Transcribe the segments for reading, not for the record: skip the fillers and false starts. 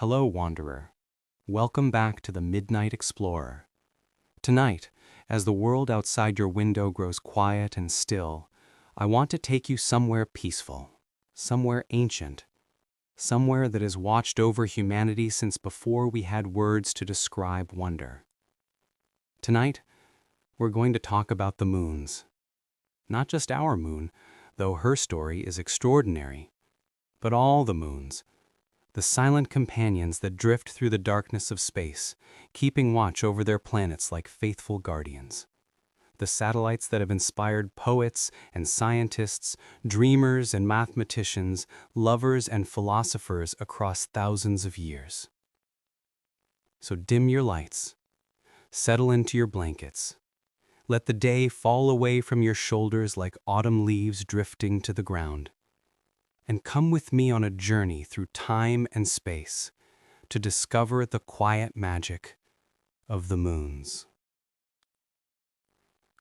Hello, Wanderer. Welcome back to the Midnight Explorer. Tonight, as the world outside your window grows quiet and still, I want to take you somewhere peaceful, somewhere ancient, somewhere that has watched over humanity since before we had words to describe wonder. Tonight, we're going to talk about the moons. Not just our moon, though her story is extraordinary, but all the moons. The silent companions that drift through the darkness of space, keeping watch over their planets like faithful guardians. The satellites that have inspired poets and scientists, dreamers and mathematicians, lovers and philosophers across thousands of years. So dim your lights, settle into your blankets. Let the day fall away from your shoulders like autumn leaves drifting to the ground. And come with me on a journey through time and space to discover the quiet magic of the moons.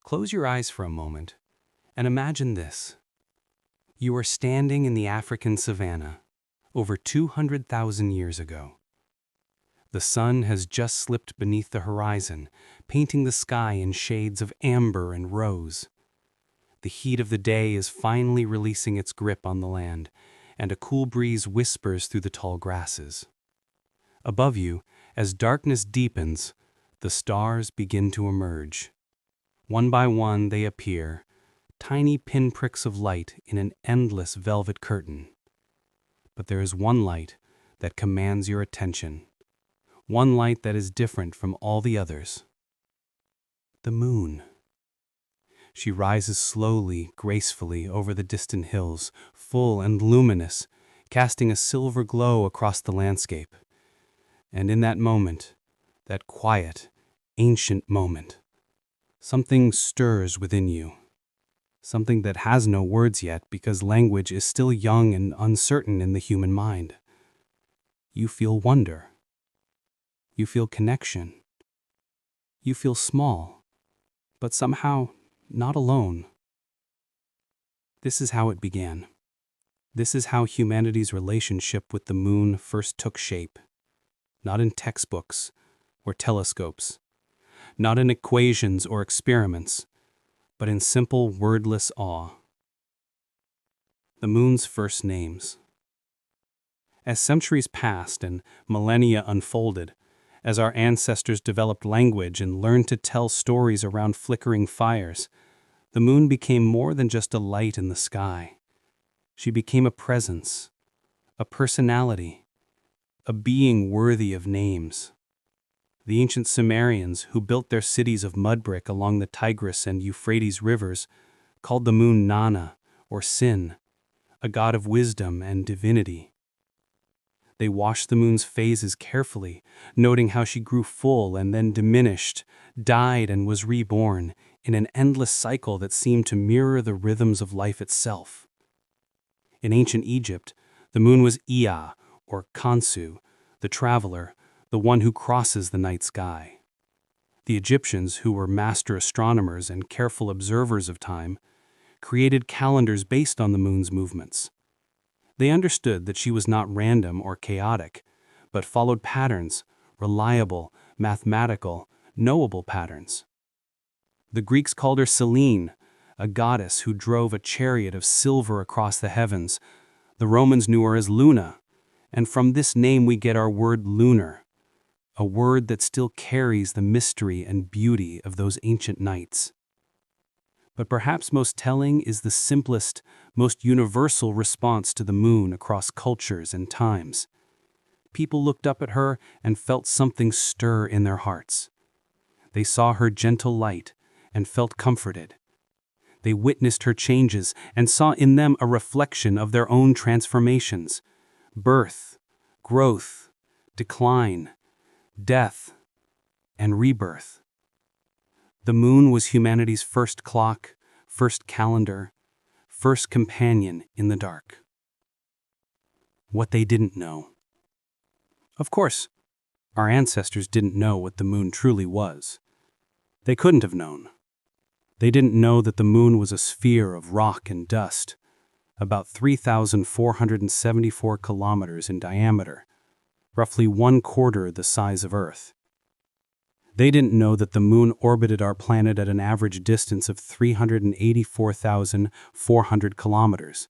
Close your eyes for a moment and imagine this. You are standing in the African savanna over 200,000 years ago. The sun has just slipped beneath the horizon, painting the sky in shades of amber and rose. The heat of the day is finally releasing its grip on the land, and a cool breeze whispers through the tall grasses. Above you, as darkness deepens, the stars begin to emerge. One by one they appear, tiny pinpricks of light in an endless velvet curtain. But there is one light that commands your attention. One light that is different from all the others. The moon. She rises slowly, gracefully over the distant hills, full and luminous, casting a silver glow across the landscape. And in that moment, that quiet, ancient moment, something stirs within you. Something that has no words yet because language is still young and uncertain in the human mind. You feel wonder. You feel connection. You feel small, but somehow not alone. This is how it began. This is how humanity's relationship with the moon first took shape. Not in textbooks or telescopes, not in equations or experiments, but in simple wordless awe. The moon's first names. As centuries passed and millennia unfolded, as our ancestors developed language and learned to tell stories around flickering fires, the moon became more than just a light in the sky. She became a presence, a personality, a being worthy of names. The ancient Sumerians, who built their cities of mud brick along the Tigris and Euphrates rivers, called the moon Nana, or Sin, a god of wisdom and divinity. They watched the moon's phases carefully, noting how she grew full and then diminished, died and was reborn, in an endless cycle that seemed to mirror the rhythms of life itself. In ancient Egypt, the moon was Ea, or Khonsu, the traveler, the one who crosses the night sky. The Egyptians, who were master astronomers and careful observers of time, created calendars based on the moon's movements. They understood that she was not random or chaotic, but followed patterns, reliable, mathematical, knowable patterns. The Greeks called her Selene, a goddess who drove a chariot of silver across the heavens. The Romans knew her as Luna, and from this name we get our word lunar, a word that still carries the mystery and beauty of those ancient nights. But perhaps most telling is the simplest, most universal response to the moon across cultures and times. People looked up at her and felt something stir in their hearts. They saw her gentle light and felt comforted. They witnessed her changes and saw in them a reflection of their own transformations: birth, growth, decline, death, and rebirth. The moon was humanity's first clock, first calendar, first companion in the dark. What they didn't know. Of course, our ancestors didn't know what the moon truly was. They couldn't have known. They didn't know that the moon was a sphere of rock and dust, about 3,474 kilometers in diameter, roughly 1/4 the size of Earth. They didn't know that the moon orbited our planet at an average distance of 384,400 kilometers,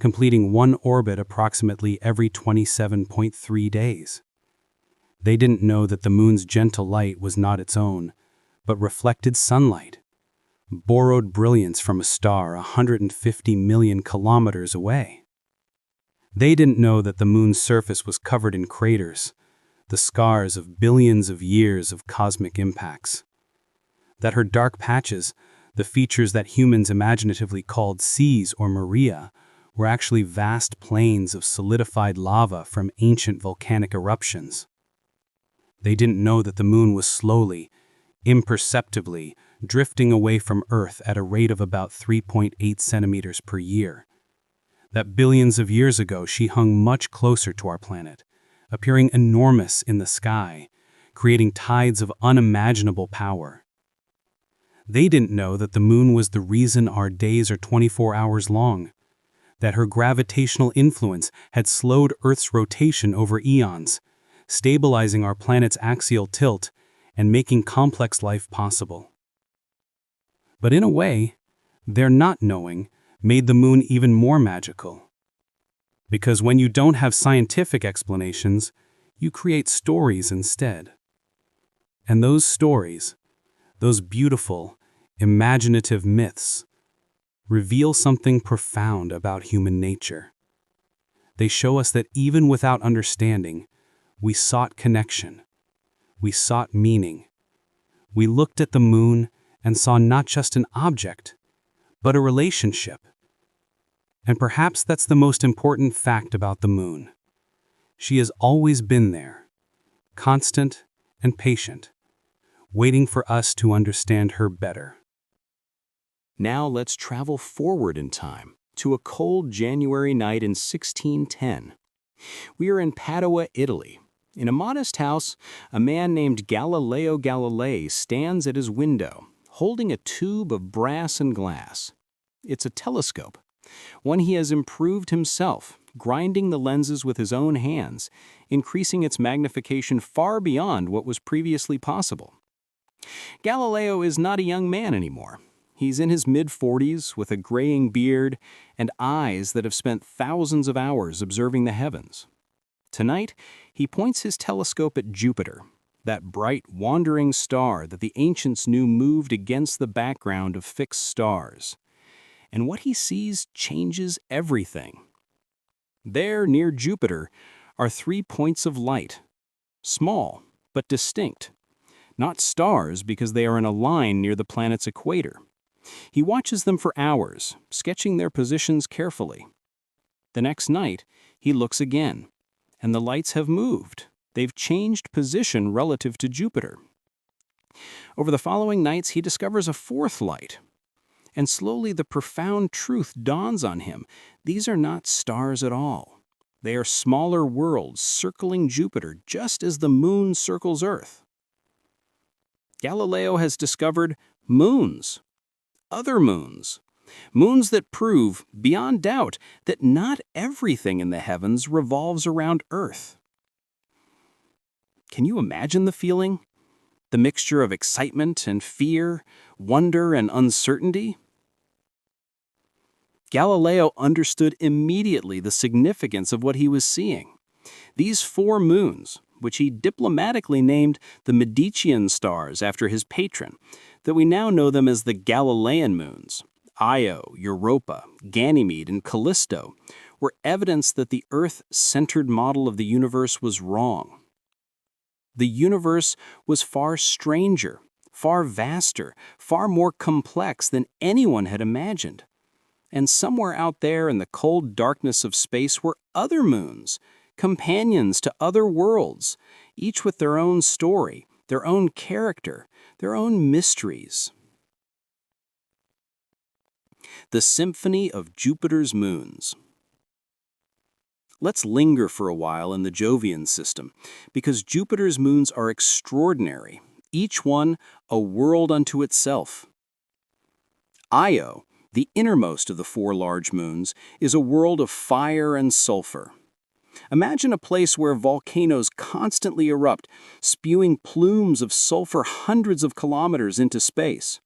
completing one orbit approximately every 27.3 days. They didn't know that the moon's gentle light was not its own, but reflected sunlight, borrowed brilliance from a star 150 million kilometers away. They didn't know that the moon's surface was covered in craters, the scars of billions of years of cosmic impacts. That her dark patches, the features that humans imaginatively called seas or maria, were actually vast plains of solidified lava from ancient volcanic eruptions. They didn't know that the moon was slowly, imperceptibly, drifting away from Earth at a rate of about 3.8 centimeters per year. That billions of years ago she hung much closer to our planet, appearing enormous in the sky, creating tides of unimaginable power. They didn't know that the moon was the reason our days are 24 hours long, that her gravitational influence had slowed Earth's rotation over eons, stabilizing our planet's axial tilt and making complex life possible. But in a way, their not knowing made the moon even more magical. Because when you don't have scientific explanations, you create stories instead. And those stories, those beautiful, imaginative myths, reveal something profound about human nature. They show us that even without understanding, we sought connection. We sought meaning. We looked at the moon and saw not just an object, but a relationship. And perhaps that's the most important fact about the moon. She has always been there, constant and patient, waiting for us to understand her better. Now let's travel forward in time to a cold January night in 1610. We are in Padua, Italy. In a modest house, a man named Galileo Galilei stands at his window, holding a tube of brass and glass. It's a telescope, one he has improved himself, grinding the lenses with his own hands, increasing its magnification far beyond what was previously possible. Galileo is not a young man anymore. He's in his mid-40s with a graying beard and eyes that have spent thousands of hours observing the heavens. Tonight, he points his telescope at Jupiter, that bright, wandering star that the ancients knew moved against the background of fixed stars. And what he sees changes everything. There, near Jupiter, are 3 points of light, small but distinct. Not stars because they are in a line near the planet's equator. He watches them for hours, sketching their positions carefully. The next night, he looks again, and the lights have moved. They've changed position relative to Jupiter. Over the following nights, he discovers a fourth light. And slowly the profound truth dawns on him. These are not stars at all. They are smaller worlds circling Jupiter just as the moon circles Earth. Galileo has discovered moons, other moons, moons that prove, beyond doubt, that not everything in the heavens revolves around Earth. Can you imagine the feeling? The mixture of excitement and fear, wonder and uncertainty? Galileo understood immediately the significance of what he was seeing. These 4 moons, which he diplomatically named the Medicean stars after his patron, that we now know them as the Galilean moons, Io, Europa, Ganymede, and Callisto, were evidence that the Earth-centered model of the universe was wrong. The universe was far stranger, far vaster, far more complex than anyone had imagined. And somewhere out there in the cold darkness of space were other moons, companions to other worlds, each with their own story, their own character, their own mysteries. The Symphony of Jupiter's Moons. Let's linger for a while in the Jovian system, because Jupiter's moons are extraordinary, each one a world unto itself. Io, the innermost of the 4 large moons, is a world of fire and sulfur. Imagine a place where volcanoes constantly erupt, spewing plumes of sulfur hundreds of kilometers into space.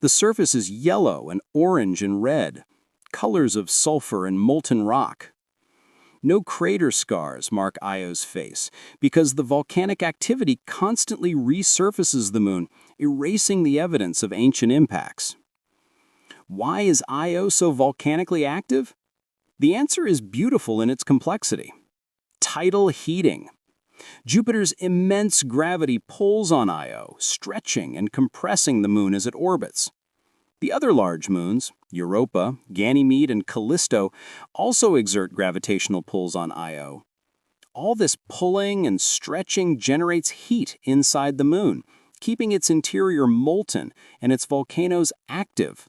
The surface is yellow and orange and red, colors of sulfur and molten rock. No crater scars mark Io's face because the volcanic activity constantly resurfaces the moon, erasing the evidence of ancient impacts. Why is Io so volcanically active? The answer is beautiful in its complexity. Tidal heating. Jupiter's immense gravity pulls on Io, stretching and compressing the moon as it orbits. The other large moons, Europa, Ganymede, and Callisto, also exert gravitational pulls on Io. All this pulling and stretching generates heat inside the moon, keeping its interior molten and its volcanoes active.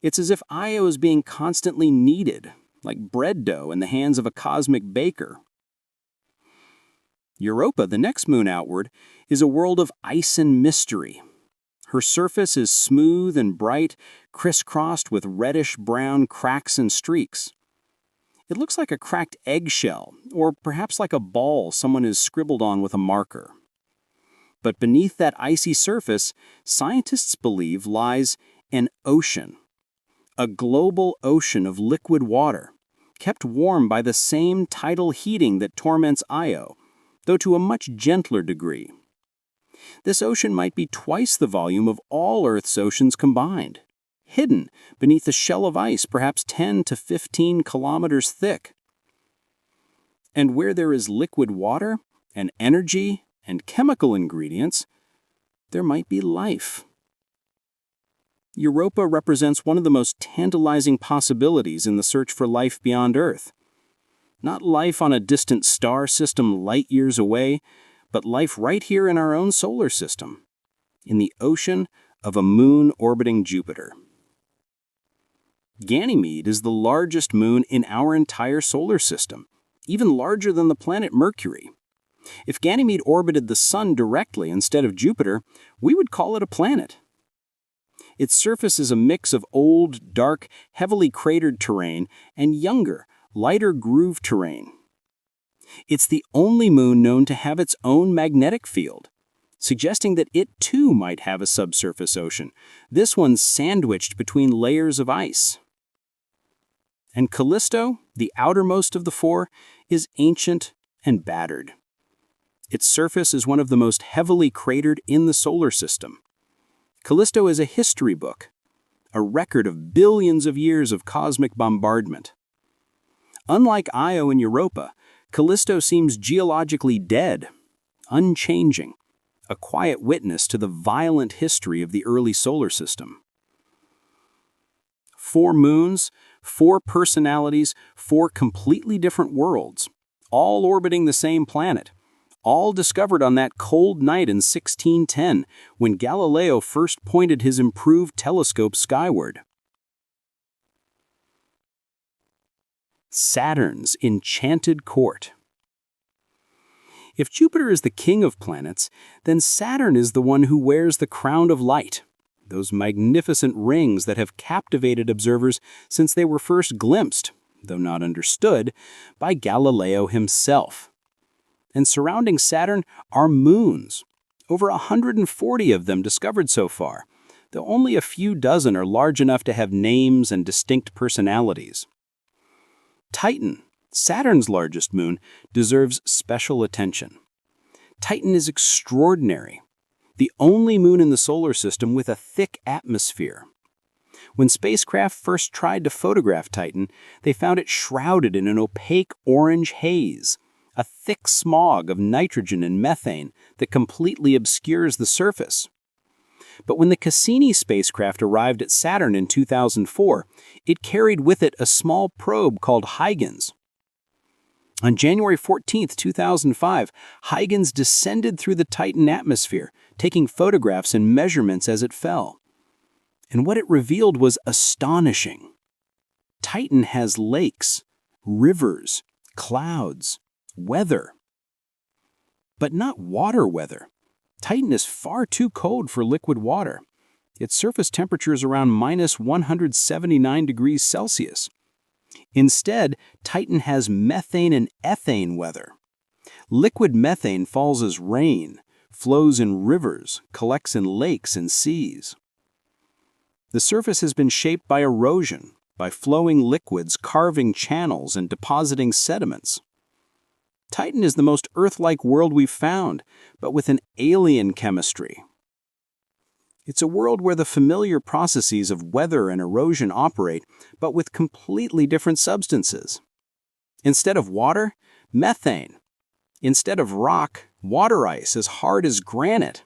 It's as if Io is being constantly kneaded, like bread dough in the hands of a cosmic baker. Europa, the next moon outward, is a world of ice and mystery. Her surface is smooth and bright, crisscrossed with reddish-brown cracks and streaks. It looks like a cracked eggshell, or perhaps like a ball someone has scribbled on with a marker. But beneath that icy surface, scientists believe lies an ocean. A global ocean of liquid water, kept warm by the same tidal heating that torments Io, though to a much gentler degree. This ocean might be twice the volume of all Earth's oceans combined, hidden beneath a shell of ice perhaps 10 to 15 kilometers thick. And where there is liquid water, and energy, and chemical ingredients, there might be life. Europa represents one of the most tantalizing possibilities in the search for life beyond Earth. Not life on a distant star system light years away, but life right here in our own solar system, in the ocean of a moon orbiting Jupiter. Ganymede is the largest moon in our entire solar system, even larger than the planet Mercury. If Ganymede orbited the Sun directly instead of Jupiter, we would call it a planet. Its surface is a mix of old, dark, heavily cratered terrain and younger, lighter groove terrain. It's the only moon known to have its own magnetic field, suggesting that it too might have a subsurface ocean, this one sandwiched between layers of ice. And Callisto, the outermost of the four, is ancient and battered. Its surface is one of the most heavily cratered in the solar system. Callisto is a history book, a record of billions of years of cosmic bombardment. Unlike Io and Europa, Callisto seems geologically dead, unchanging, a quiet witness to the violent history of the early solar system. 4 moons, 4 personalities, 4 completely different worlds, all orbiting the same planet, all discovered on that cold night in 1610 when Galileo first pointed his improved telescope skyward. Saturn's enchanted court. If Jupiter is the king of planets, then Saturn is the one who wears the crown of light, those magnificent rings that have captivated observers since they were first glimpsed, though not understood, by Galileo himself. And surrounding Saturn are moons, over 140 of them discovered so far, though only a few dozen are large enough to have names and distinct personalities. Titan, Saturn's largest moon, deserves special attention. Titan is extraordinary, the only moon in the solar system with a thick atmosphere. When spacecraft first tried to photograph Titan, they found it shrouded in an opaque orange haze, a thick smog of nitrogen and methane that completely obscures the surface. But when the Cassini spacecraft arrived at Saturn in 2004, it carried with it a small probe called Huygens. On January 14, 2005, Huygens descended through the Titan atmosphere, taking photographs and measurements as it fell. And what it revealed was astonishing. Titan has lakes, rivers, clouds, weather. But not water weather. Titan is far too cold for liquid water. Its surface temperature is around minus 179 degrees Celsius. Instead, Titan has methane and ethane weather. Liquid methane falls as rain, flows in rivers, collects in lakes and seas. The surface has been shaped by erosion, by flowing liquids carving channels and depositing sediments. Titan is the most Earth-like world we've found, but with an alien chemistry. It's a world where the familiar processes of weather and erosion operate, but with completely different substances. Instead of water, methane. Instead of rock, water ice as hard as granite.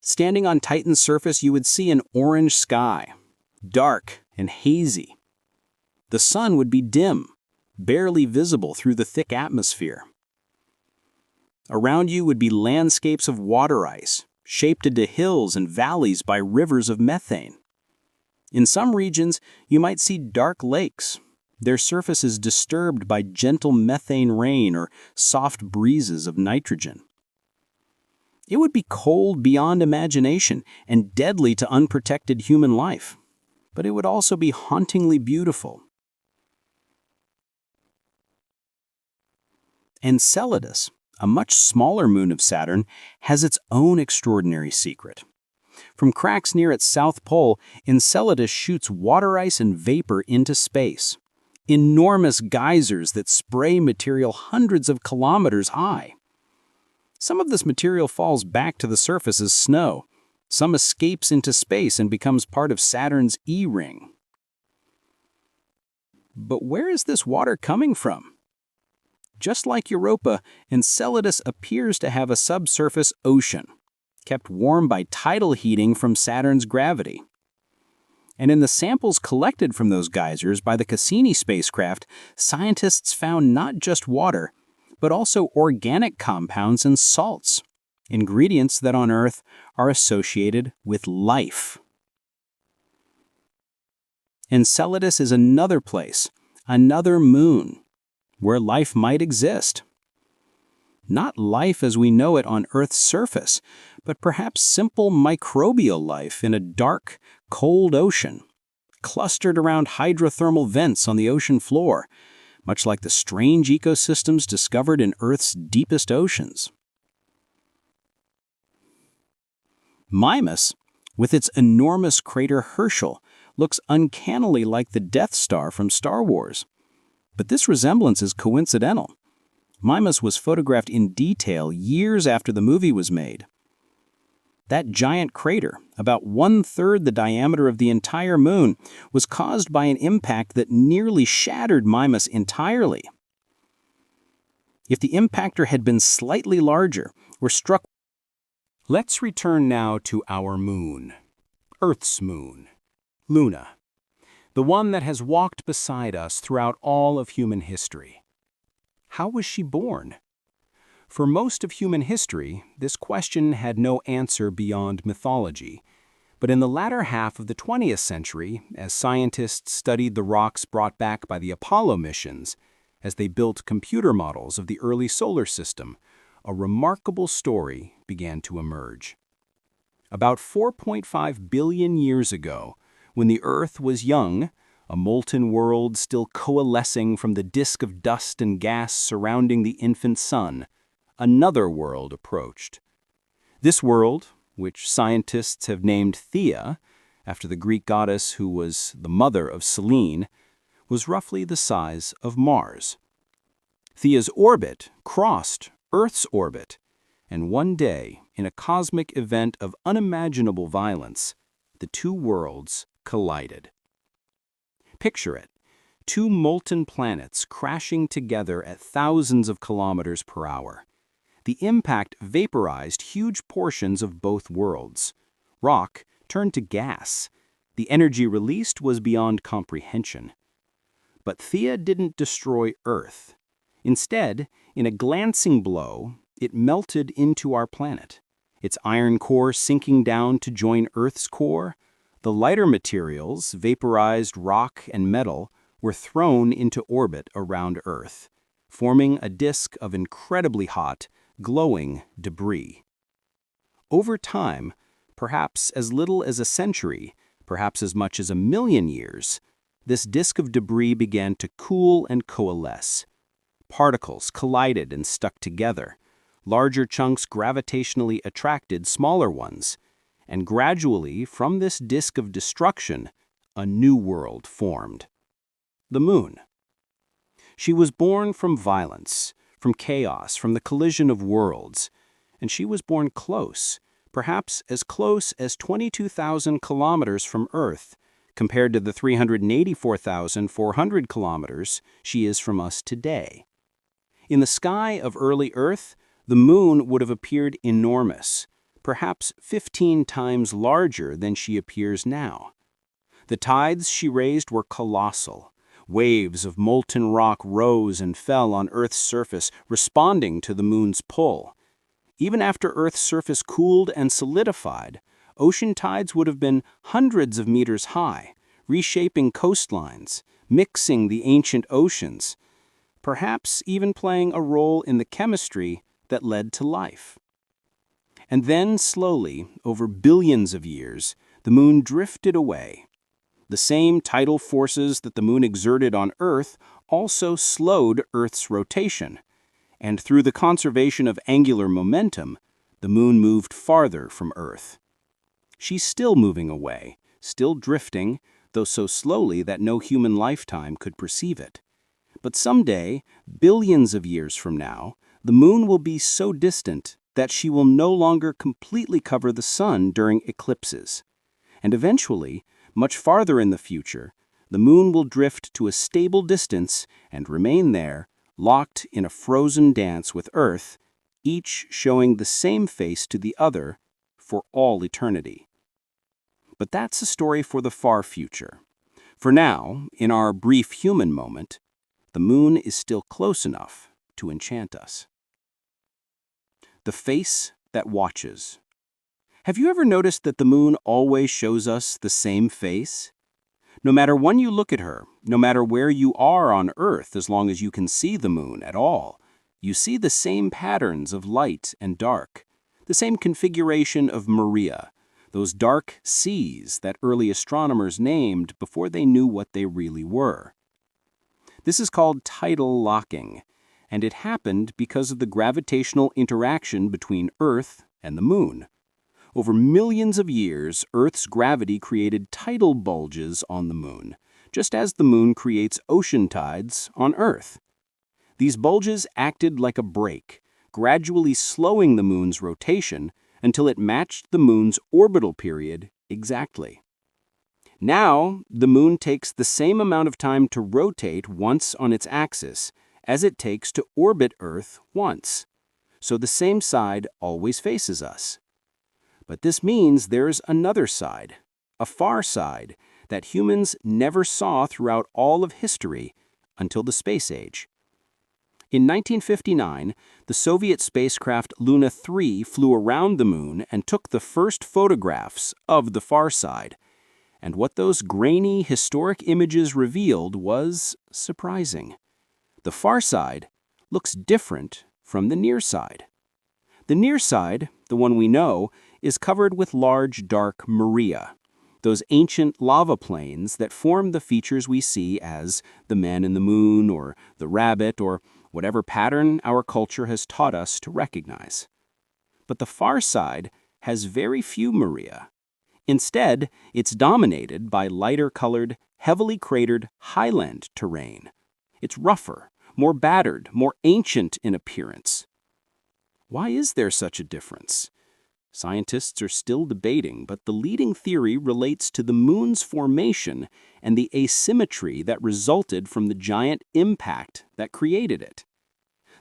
Standing on Titan's surface, you would see an orange sky, dark and hazy. The sun would be dim, barely visible through the thick atmosphere. Around you would be landscapes of water ice, shaped into hills and valleys by rivers of methane. In some regions, you might see dark lakes, their surfaces disturbed by gentle methane rain or soft breezes of nitrogen. It would be cold beyond imagination and deadly to unprotected human life, but it would also be hauntingly beautiful. Enceladus, a much smaller moon of Saturn, has its own extraordinary secret. From cracks near its south pole, Enceladus shoots water ice and vapor into space. Enormous geysers that spray material hundreds of kilometers high. Some of this material falls back to the surface as snow. Some escapes into space and becomes part of Saturn's E-ring. But where is this water coming from? Just like Europa, Enceladus appears to have a subsurface ocean, kept warm by tidal heating from Saturn's gravity. And in the samples collected from those geysers by the Cassini spacecraft, scientists found not just water, but also organic compounds and salts, ingredients that on Earth are associated with life. Enceladus is another place, another moon, where life might exist. Not life as we know it on Earth's surface, but perhaps simple microbial life in a dark, cold ocean, clustered around hydrothermal vents on the ocean floor, much like the strange ecosystems discovered in Earth's deepest oceans. Mimas, with its enormous crater Herschel, looks uncannily like the Death Star from Star Wars. But this resemblance is coincidental. Mimas was photographed in detail years after the movie was made. That giant crater, about 1/3 the diameter of the entire moon, was caused by an impact that nearly shattered Mimas entirely. If the impactor had been slightly larger or struck... Let's return now to our moon, Earth's moon, Luna, the one that has walked beside us throughout all of human history. How was she born? For most of human history, this question had no answer beyond mythology. But in the latter half of the 20th century, as scientists studied the rocks brought back by the Apollo missions, as they built computer models of the early solar system, a remarkable story began to emerge. About 4.5 billion years ago, when the Earth was young, a molten world still coalescing from the disk of dust and gas surrounding the infant sun, another world approached. This world, which scientists have named Theia, after the Greek goddess who was the mother of Selene, was roughly the size of Mars. Theia's orbit crossed Earth's orbit, and one day, in a cosmic event of unimaginable violence, the two worlds collided. Picture it, two molten planets crashing together at thousands of kilometers per hour. The impact vaporized huge portions of both worlds. Rock turned to gas. The energy released was beyond comprehension. But Theia didn't destroy Earth. Instead, in a glancing blow, it melted into our planet. Its iron core sinking down to join Earth's core, the lighter materials, vaporized rock and metal, were thrown into orbit around Earth, forming a disk of incredibly hot, glowing debris. Over time, perhaps as little as a century, perhaps as much as 1,000,000 years, this disk of debris began to cool and coalesce. Particles collided and stuck together. Larger chunks gravitationally attracted smaller ones. And gradually, from this disk of destruction, a new world formed. The Moon. She was born from violence, from chaos, from the collision of worlds. And she was born close, perhaps as close as 22,000 kilometers from Earth, compared to the 384,400 kilometers she is from us today. In the sky of early Earth, the Moon would have appeared enormous, perhaps 15 times larger than she appears now. The tides she raised were colossal. Waves of molten rock rose and fell on Earth's surface, responding to the Moon's pull. Even after Earth's surface cooled and solidified, ocean tides would have been hundreds of meters high, reshaping coastlines, mixing the ancient oceans, perhaps even playing a role in the chemistry that led to life. And then, slowly, over billions of years, the Moon drifted away. The same tidal forces that the Moon exerted on Earth also slowed Earth's rotation, and through the conservation of angular momentum, the Moon moved farther from Earth. She's still moving away, still drifting, though so slowly that no human lifetime could perceive it. But someday, billions of years from now, the Moon will be so distant that she will no longer completely cover the Sun during eclipses. And eventually, much farther in the future, the Moon will drift to a stable distance and remain there, locked in a frozen dance with Earth, each showing the same face to the other for all eternity. But that's a story for the far future. For now, in our brief human moment, the Moon is still close enough to enchant us. The face that watches. Have you ever noticed that the Moon always shows us the same face? No matter when you look at her, no matter where you are on Earth, as long as you can see the Moon at all, you see the same patterns of light and dark, the same configuration of Maria, those dark seas that early astronomers named before they knew what they really were. This is called tidal locking, and it happened because of the gravitational interaction between Earth and the Moon. Over millions of years, Earth's gravity created tidal bulges on the Moon, just as the Moon creates ocean tides on Earth. These bulges acted like a brake, gradually slowing the Moon's rotation until it matched the Moon's orbital period exactly. Now, the Moon takes the same amount of time to rotate once on its axis as it takes to orbit Earth once, so the same side always faces us. But this means there's another side, a far side, that humans never saw throughout all of history until the space age. In 1959, the Soviet spacecraft Luna 3 flew around the Moon and took the first photographs of the far side. And what those grainy, historic images revealed was surprising. The far side looks different from the near side. The near side, the one we know, is covered with large, dark Maria, those ancient lava plains that form the features we see as the man in the moon or the rabbit or whatever pattern our culture has taught us to recognize. But the far side has very few Maria. Instead, it's dominated by lighter-colored, heavily cratered highland terrain. It's rougher, more battered, more ancient in appearance. Why is there such a difference? Scientists are still debating, but the leading theory relates to the Moon's formation and the asymmetry that resulted from the giant impact that created it.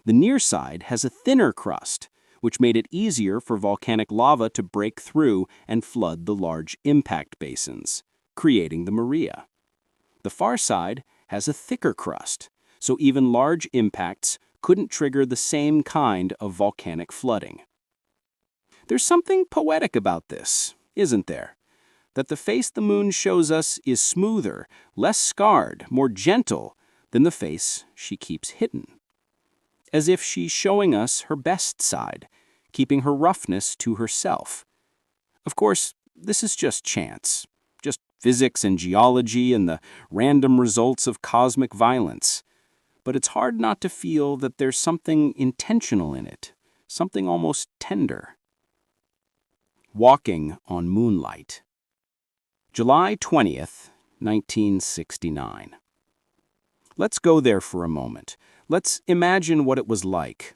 The near side has a thinner crust, which made it easier for volcanic lava to break through and flood the large impact basins, creating the Maria. The far side has a thicker crust, so even large impacts couldn't trigger the same kind of volcanic flooding. There's something poetic about this, isn't there? That the face the Moon shows us is smoother, less scarred, more gentle than the face she keeps hidden. As if she's showing us her best side, keeping her roughness to herself. Of course, this is just chance, just physics and geology and the random results of cosmic violence. But it's hard not to feel that there's something intentional in it, something almost tender. Walking on Moonlight. July 20th, 1969. Let's go there for a moment. Let's imagine what it was like.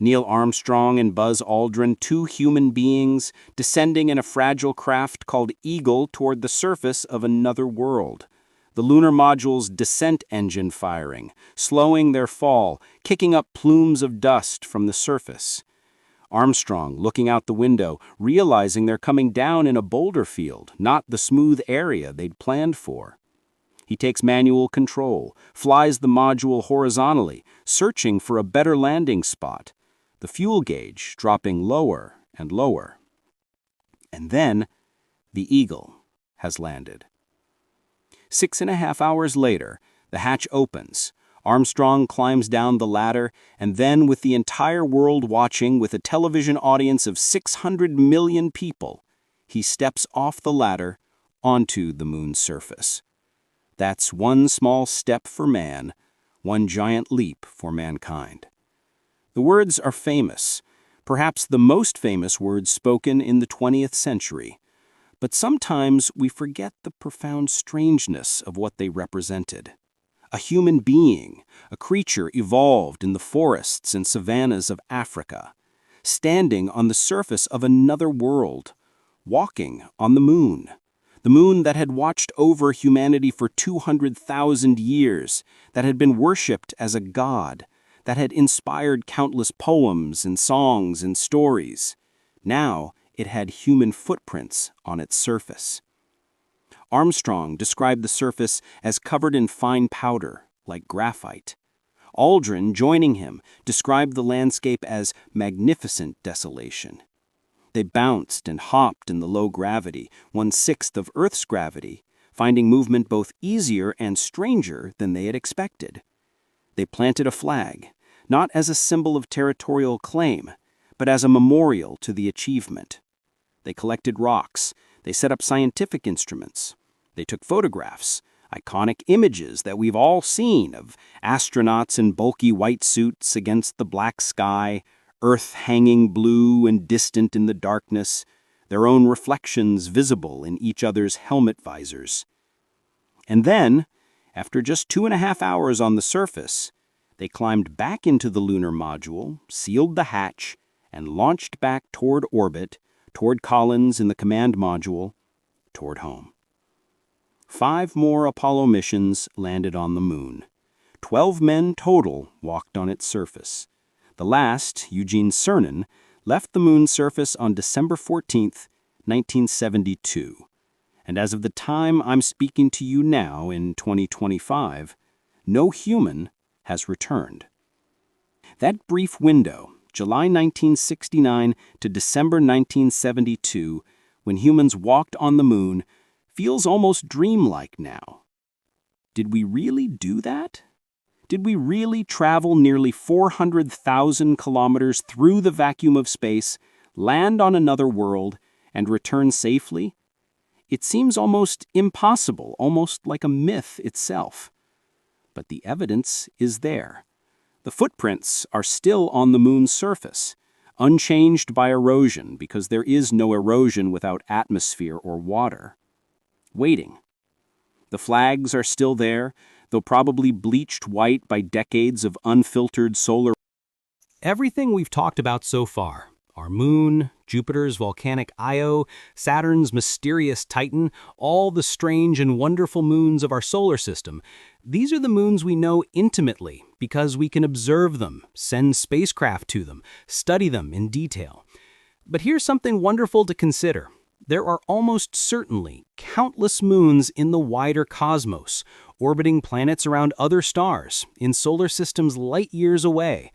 Neil Armstrong and Buzz Aldrin, two human beings, descending in a fragile craft called Eagle toward the surface of another world. The lunar module's descent engine firing, slowing their fall, kicking up plumes of dust from the surface. Armstrong looking out the window, realizing they're coming down in a boulder field, not the smooth area they'd planned for. He takes manual control, flies the module horizontally, searching for a better landing spot, the fuel gauge dropping lower and lower. And then, the Eagle has landed. 6.5 hours later, the hatch opens. Armstrong climbs down the ladder, and then, with the entire world watching with a television audience of 600 million people, he steps off the ladder onto the moon's surface. That's one small step for man, one giant leap for mankind. The words are famous, perhaps the most famous words spoken in the 20th century. But sometimes we forget the profound strangeness of what they represented. A human being, a creature evolved in the forests and savannas of Africa, standing on the surface of another world, walking on the moon that had watched over humanity for 200,000 years, that had been worshipped as a god, that had inspired countless poems and songs and stories. Now it had human footprints on its surface. Armstrong described the surface as covered in fine powder, like graphite. Aldrin, joining him, described the landscape as magnificent desolation. They bounced and hopped in the low gravity, 1/6 of Earth's gravity, finding movement both easier and stranger than they had expected. They planted a flag, not as a symbol of territorial claim, but as a memorial to the achievement. They collected rocks, they set up scientific instruments, they took photographs, iconic images that we've all seen of astronauts in bulky white suits against the black sky, Earth hanging blue and distant in the darkness, their own reflections visible in each other's helmet visors. And then, after just 2.5 hours on the surface, they climbed back into the lunar module, sealed the hatch, and launched back toward orbit, toward Collins in the command module, toward home. 5 more Apollo missions landed on the moon. 12 men total walked on its surface. The last, Eugene Cernan, left the moon's surface on December 14th, 1972. And as of the time I'm speaking to you now in 2025, no human has returned. That brief window, July 1969 to December 1972, when humans walked on the moon, feels almost dreamlike now. Did we really do that? Did we really travel nearly 400,000 kilometers through the vacuum of space, land on another world, and return safely? It seems almost impossible, almost like a myth itself. But the evidence is there. The footprints are still on the moon's surface, unchanged by erosion because there is no erosion without atmosphere or water. Waiting. The flags are still there, though probably bleached white by decades of unfiltered solar. Everything we've talked about so far, our moon, Jupiter's volcanic Io, Saturn's mysterious Titan, all the strange and wonderful moons of our solar system, these are the moons we know intimately because we can observe them, send spacecraft to them, study them in detail. But here's something wonderful to consider. There are almost certainly countless moons in the wider cosmos, orbiting planets around other stars, in solar systems light years away.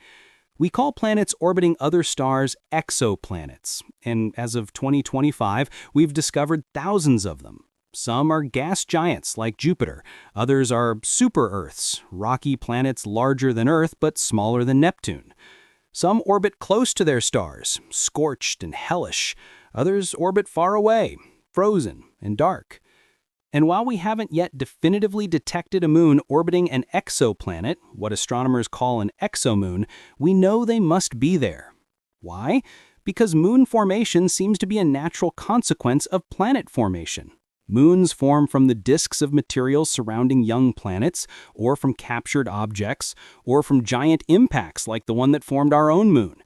We call planets orbiting other stars exoplanets, and as of 2025, we've discovered thousands of them. Some are gas giants like Jupiter, others are super-Earths, rocky planets larger than Earth but smaller than Neptune. Some orbit close to their stars, scorched and hellish. Others orbit far away, frozen and dark. And while we haven't yet definitively detected a moon orbiting an exoplanet, what astronomers call an exomoon, we know they must be there. Why? Because moon formation seems to be a natural consequence of planet formation. Moons form from the disks of materials surrounding young planets, or from captured objects, or from giant impacts like the one that formed our own moon.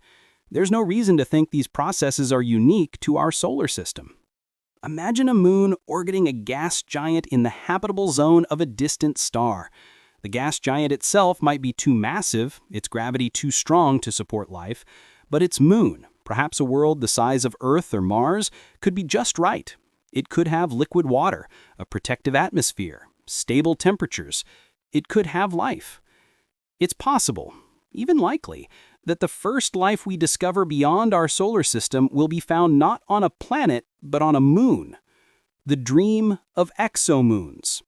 There's no reason to think these processes are unique to our solar system. Imagine a moon orbiting a gas giant in the habitable zone of a distant star. The gas giant itself might be too massive, its gravity too strong to support life, but its moon, perhaps a world the size of Earth or Mars, could be just right. It could have liquid water, a protective atmosphere, stable temperatures. It could have life. It's possible, even likely, that the first life we discover beyond our solar system will be found not on a planet, but on a moon. The dream of exomoons.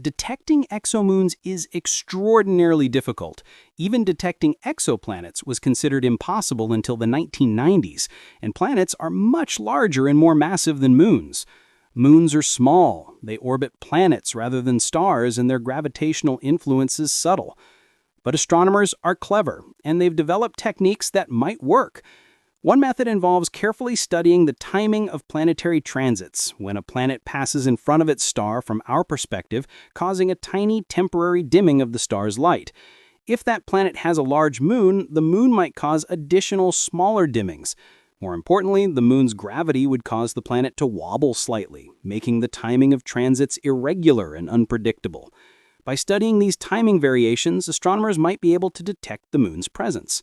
Detecting exomoons is extraordinarily difficult. Even detecting exoplanets was considered impossible until the 1990s, and planets are much larger and more massive than moons. Moons are small, they orbit planets rather than stars, and their gravitational influence is subtle. But astronomers are clever, and they've developed techniques that might work. One method involves carefully studying the timing of planetary transits, when a planet passes in front of its star from our perspective, causing a tiny temporary dimming of the star's light. If that planet has a large moon, the moon might cause additional smaller dimmings. More importantly, the moon's gravity would cause the planet to wobble slightly, making the timing of transits irregular and unpredictable. By studying these timing variations, astronomers might be able to detect the moon's presence.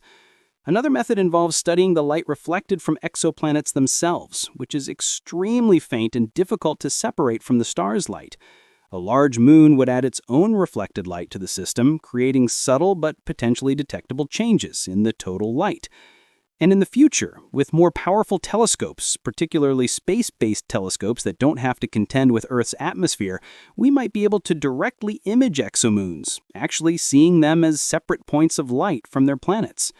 Another method involves studying the light reflected from exoplanets themselves, which is extremely faint and difficult to separate from the star's light. A large moon would add its own reflected light to the system, creating subtle but potentially detectable changes in the total light. And in the future, with more powerful telescopes, particularly space-based telescopes that don't have to contend with Earth's atmosphere, we might be able to directly image exomoons, actually seeing them as separate points of light from their planets.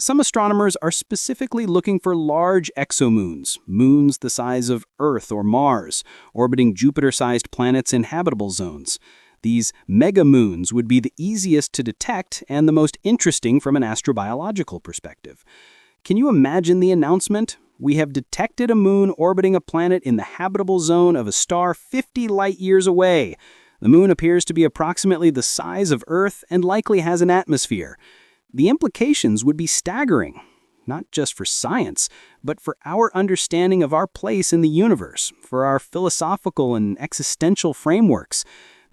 Some astronomers are specifically looking for large exomoons, moons the size of Earth or Mars, orbiting Jupiter-sized planets in habitable zones. These megamoons would be the easiest to detect and the most interesting from an astrobiological perspective. Can you imagine the announcement? We have detected a moon orbiting a planet in the habitable zone of a star 50 light-years away. The moon appears to be approximately the size of Earth and likely has an atmosphere. The implications would be staggering, not just for science, but for our understanding of our place in the universe, for our philosophical and existential frameworks.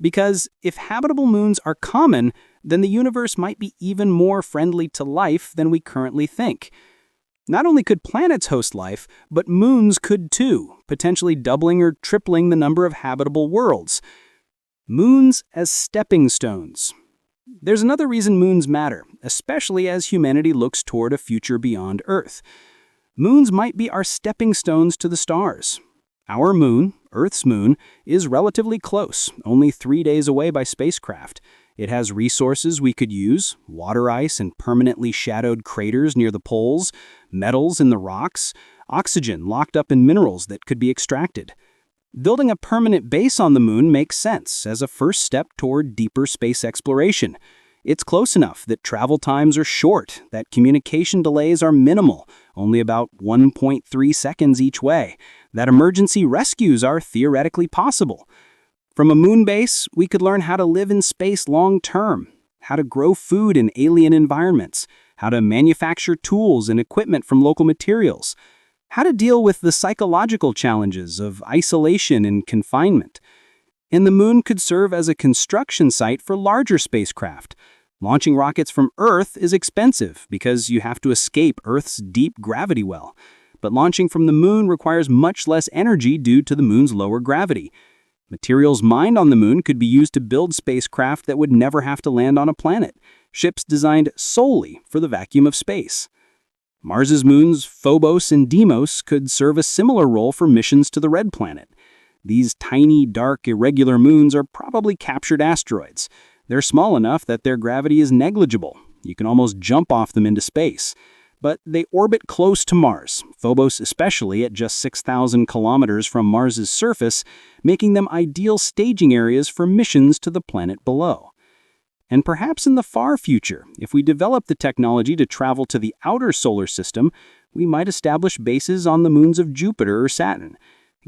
Because if habitable moons are common, then the universe might be even more friendly to life than we currently think. Not only could planets host life, but moons could too, potentially doubling or tripling the number of habitable worlds. Moons as stepping stones. There's another reason moons matter, especially as humanity looks toward a future beyond Earth. Moons might be our stepping stones to the stars. Our moon, Earth's moon, is relatively close, only 3 days away by spacecraft. It has resources we could use, water ice and permanently shadowed craters near the poles, metals in the rocks, oxygen locked up in minerals that could be extracted. Building a permanent base on the moon makes sense as a first step toward deeper space exploration. It's close enough that travel times are short, that communication delays are minimal, only about 1.3 seconds each way, that emergency rescues are theoretically possible. From a moon base, we could learn how to live in space long-term, how to grow food in alien environments, how to manufacture tools and equipment from local materials, how to deal with the psychological challenges of isolation and confinement. And the moon could serve as a construction site for larger spacecraft. Launching rockets from Earth is expensive because you have to escape Earth's deep gravity well. But launching from the moon requires much less energy due to the moon's lower gravity. Materials mined on the moon could be used to build spacecraft that would never have to land on a planet, ships designed solely for the vacuum of space. Mars's moons Phobos and Deimos could serve a similar role for missions to the Red Planet. These tiny, dark, irregular moons are probably captured asteroids. They're small enough that their gravity is negligible. You can almost jump off them into space. but they orbit close to Mars, Phobos especially at just 6,000 kilometers from Mars's surface, making them ideal staging areas for missions to the planet below. And perhaps in the far future, if we develop the technology to travel to the outer solar system, we might establish bases on the moons of Jupiter or Saturn,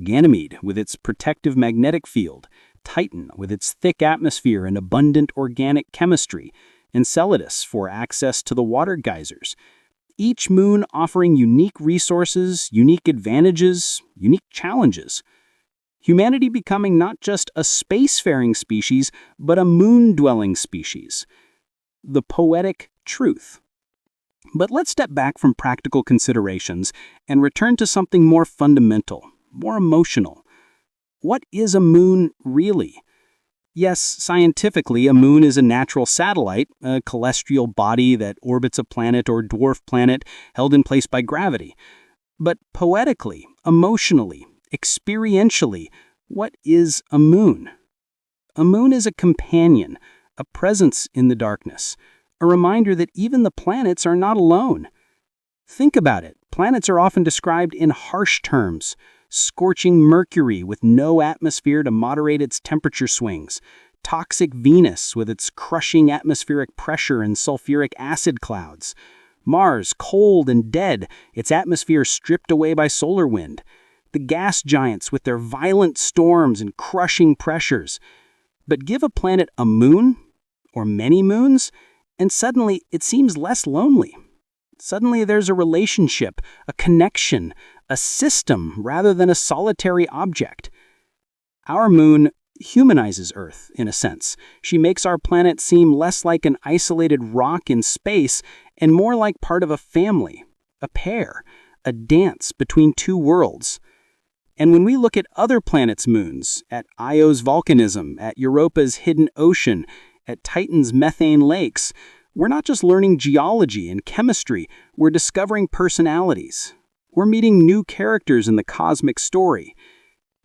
Ganymede with its protective magnetic field, Titan with its thick atmosphere and abundant organic chemistry, Enceladus for access to the water geysers. Each moon offering unique resources, unique advantages, unique challenges. Humanity becoming not just a spacefaring species, but a moon-dwelling species. The poetic truth. But let's step back from practical considerations and return to something more fundamental, more emotional. What is a moon really? Yes, scientifically, a moon is a natural satellite, a celestial body that orbits a planet or dwarf planet held in place by gravity. But poetically, emotionally, experientially, what is a moon? A moon is a companion, a presence in the darkness, a reminder that even the planets are not alone. Think about it. Planets are often described in harsh terms. Scorching Mercury with no atmosphere to moderate its temperature swings, toxic Venus with its crushing atmospheric pressure and sulfuric acid clouds, Mars cold and dead, its atmosphere stripped away by solar wind, the gas giants with their violent storms and crushing pressures. But give a planet a moon, or many moons, and suddenly it seems less lonely. Suddenly there's a relationship, a connection, a system rather than a solitary object. Our moon humanizes Earth, in a sense. She makes our planet seem less like an isolated rock in space and more like part of a family, a pair, a dance between two worlds. And when we look at other planets' moons, at Io's volcanism, at Europa's hidden ocean, at Titan's methane lakes, we're not just learning geology and chemistry, we're discovering personalities. We're meeting new characters in the cosmic story.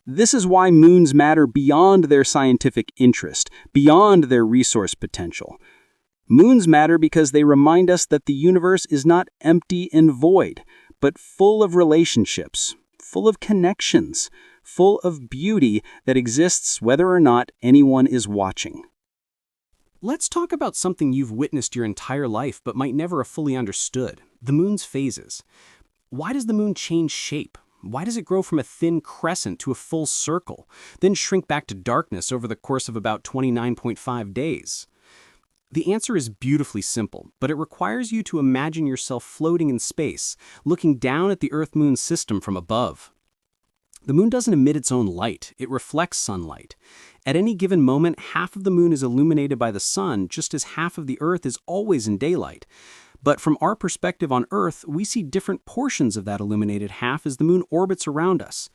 This is why moons matter beyond their scientific interest, beyond their resource potential. Moons matter because they remind us that the universe is not empty and void, but full of relationships, full of connections, full of beauty that exists whether or not anyone is watching. Let's talk about something you've witnessed your entire life but might never have fully understood, the moon's phases. Why does the moon change shape? Why does it grow from a thin crescent to a full circle, then shrink back to darkness over the course of about 29.5 days? The answer is beautifully simple, but it requires you to imagine yourself floating in space, looking down at the Earth-Moon system from above. The moon doesn't emit its own light, it reflects sunlight. At any given moment, half of the moon is illuminated by the sun, just as half of the Earth is always in daylight. But from our perspective on Earth, we see different portions of that illuminated half as the moon orbits around us.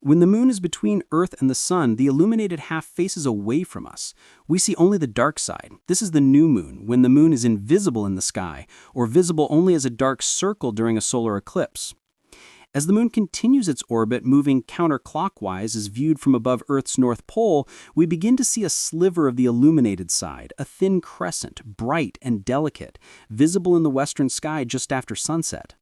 When the moon is between Earth and the sun, the illuminated half faces away from us. We see only the dark side. This is the new moon, when the moon is invisible in the sky, or visible only as a dark circle during a solar eclipse. As the moon continues its orbit, moving counterclockwise as viewed from above Earth's north pole, we begin to see a sliver of the illuminated side, a thin crescent, bright and delicate, visible in the western sky just after sunset.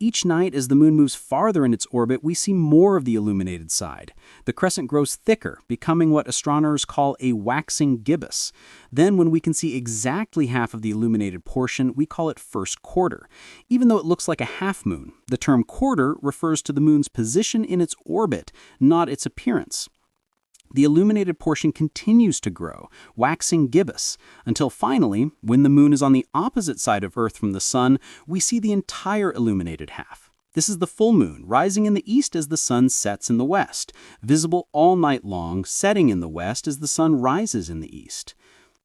Each night, as the moon moves farther in its orbit, we see more of the illuminated side. The crescent grows thicker, becoming what astronomers call a waxing gibbous. Then, when we can see exactly half of the illuminated portion, we call it first quarter. Even though it looks like a half moon, the term quarter refers to the moon's position in its orbit, not its appearance. The illuminated portion continues to grow, waxing gibbous, until finally, when the moon is on the opposite side of Earth from the sun, we see the entire illuminated half. This is the full moon, rising in the east as the sun sets in the west, visible all night long, setting in the west as the sun rises in the east.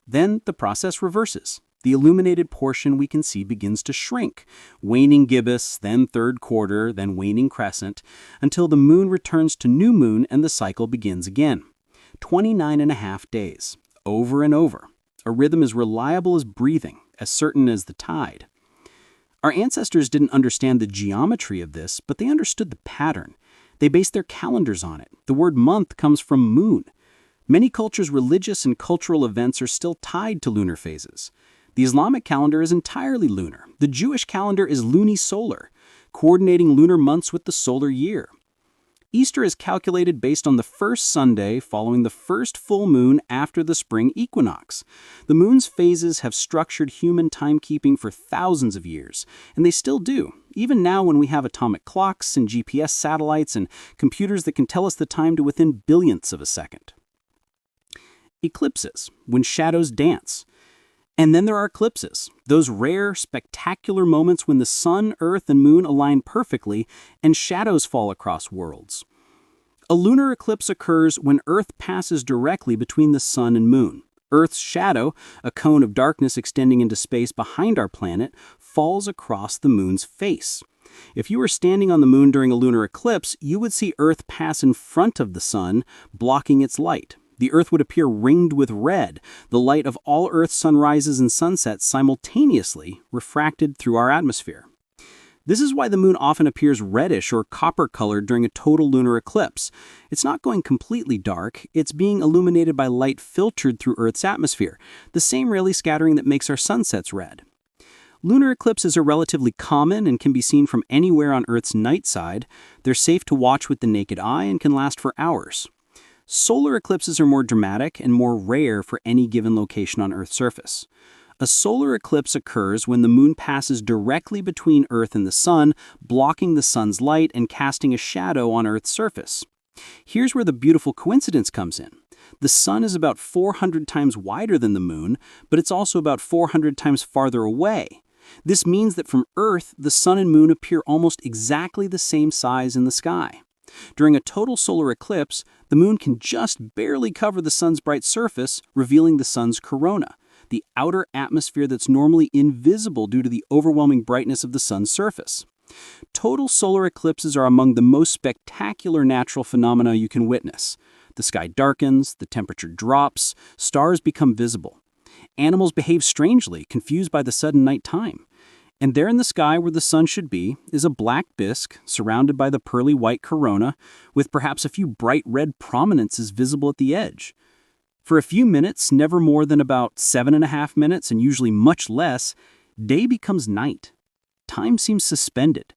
Then the process reverses. The illuminated portion we can see begins to shrink, waning gibbous, then third quarter, then waning crescent, until the moon returns to new moon and the cycle begins again. 29.5 days, over and over. A rhythm as reliable as breathing, as certain as the tide. Our ancestors didn't understand the geometry of this, but they understood the pattern. They based their calendars on it. The word month comes from moon. Many cultures' religious and cultural events are still tied to lunar phases. The Islamic calendar is entirely lunar. The Jewish calendar is lunisolar, coordinating lunar months with the solar year. Easter is calculated based on the first Sunday following the first full moon after the spring equinox. The moon's phases have structured human timekeeping for thousands of years, and they still do, even now when we have atomic clocks and GPS satellites and computers that can tell us the time to within billionths of a second. Eclipses, when shadows dance. And then there are eclipses, those rare, spectacular moments when the sun, earth, and moon align perfectly and shadows fall across worlds. A lunar eclipse occurs when Earth passes directly between the sun and moon. Earth's shadow, a cone of darkness extending into space behind our planet, falls across the moon's face. If you were standing on the moon during a lunar eclipse, you would see Earth pass in front of the sun, blocking its light. The Earth would appear ringed with red, the light of all Earth's sunrises and sunsets simultaneously refracted through our atmosphere. This is why the moon often appears reddish or copper-colored during a total lunar eclipse. It's not going completely dark, it's being illuminated by light filtered through Earth's atmosphere, the same rayleigh scattering that makes our sunsets red. Lunar eclipses are relatively common and can be seen from anywhere on Earth's night side. They're safe to watch with the naked eye and can last for hours. Solar eclipses are more dramatic and more rare for any given location on Earth's surface. A solar eclipse occurs when the moon passes directly between Earth and the sun, blocking the sun's light and casting a shadow on Earth's surface. Here's where the beautiful coincidence comes in. The sun is about 400 times wider than the moon, but it's also about 400 times farther away. This means that from Earth, the sun and moon appear almost exactly the same size in the sky. During a total solar eclipse, the moon can just barely cover the sun's bright surface, revealing the sun's corona, the outer atmosphere that's normally invisible due to the overwhelming brightness of the sun's surface. Total solar eclipses are among the most spectacular natural phenomena you can witness. The sky darkens, the temperature drops, stars become visible. Animals behave strangely, confused by the sudden night time. And there in the sky where the sun should be is a black disk surrounded by the pearly white corona, with perhaps a few bright red prominences visible at the edge. For a few minutes, never more than about 7.5 minutes and usually much less, day becomes night. Time seems suspended.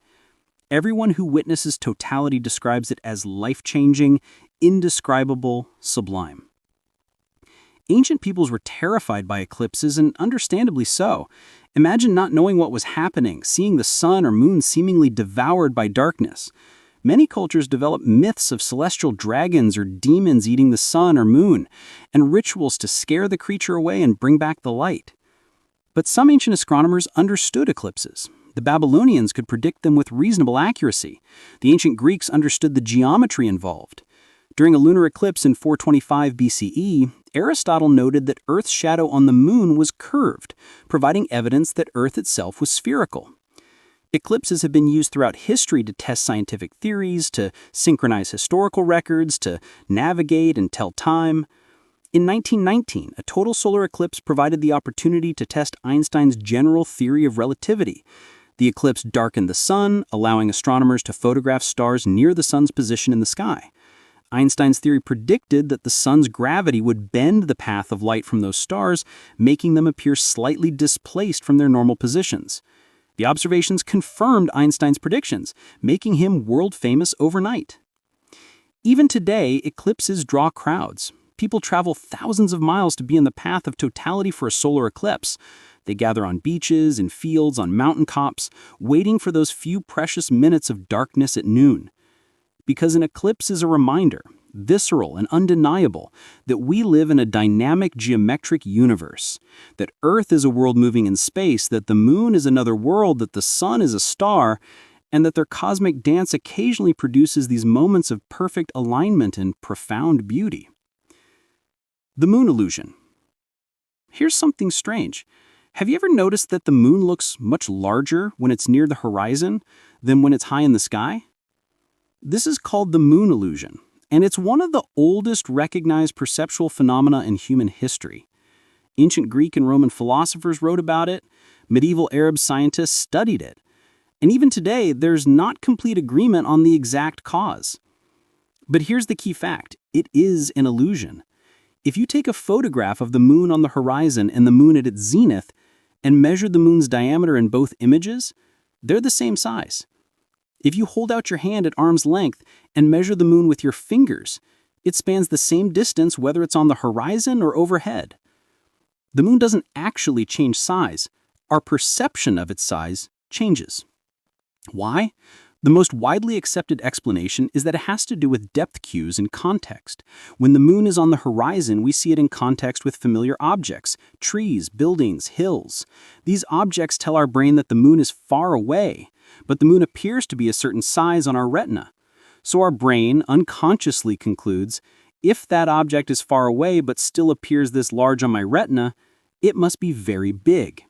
Everyone who witnesses totality describes it as life-changing, indescribable, sublime. Ancient peoples were terrified by eclipses, and understandably so. Imagine not knowing what was happening, seeing the sun or moon seemingly devoured by darkness. Many cultures developed myths of celestial dragons or demons eating the sun or moon, and rituals to scare the creature away and bring back the light. But some ancient astronomers understood eclipses. The Babylonians could predict them with reasonable accuracy. The ancient Greeks understood the geometry involved. During a lunar eclipse in 425 BCE, Aristotle noted that Earth's shadow on the moon was curved, providing evidence that Earth itself was spherical. Eclipses have been used throughout history to test scientific theories, to synchronize historical records, to navigate and tell time. In 1919, a total solar eclipse provided the opportunity to test Einstein's general theory of relativity. The eclipse darkened the sun, allowing astronomers to photograph stars near the sun's position in the sky. Einstein's theory predicted that the sun's gravity would bend the path of light from those stars, making them appear slightly displaced from their normal positions. The observations confirmed Einstein's predictions, making him world-famous overnight. Even today, eclipses draw crowds. People travel thousands of miles to be in the path of totality for a solar eclipse. They gather on beaches, in fields, on mountaintops, waiting for those few precious minutes of darkness at noon. Because an eclipse is a reminder, visceral and undeniable, that we live in a dynamic geometric universe, that Earth is a world moving in space, that the moon is another world, that the sun is a star, and that their cosmic dance occasionally produces these moments of perfect alignment and profound beauty. The moon illusion. Here's something strange. Have you ever noticed that the moon looks much larger when it's near the horizon than when it's high in the sky? This is called the moon illusion, and it's one of the oldest recognized perceptual phenomena in human history. Ancient Greek and Roman philosophers wrote about it, medieval Arab scientists studied it, and even today there's not complete agreement on the exact cause. But here's the key fact: it is an illusion. If you take a photograph of the moon on the horizon and the moon at its zenith, and measured the moon's diameter in both images, they're the same size. If you hold out your hand at arm's length and measure the moon with your fingers, it spans the same distance whether it's on the horizon or overhead. The moon doesn't actually change size. Our perception of its size changes. Why? The most widely accepted explanation is that it has to do with depth cues and context. When the moon is on the horizon, we see it in context with familiar objects, trees, buildings, hills. These objects tell our brain that the moon is far away, but the moon appears to be a certain size on our retina. So our brain unconsciously concludes, if that object is far away but still appears this large on my retina, it must be very big.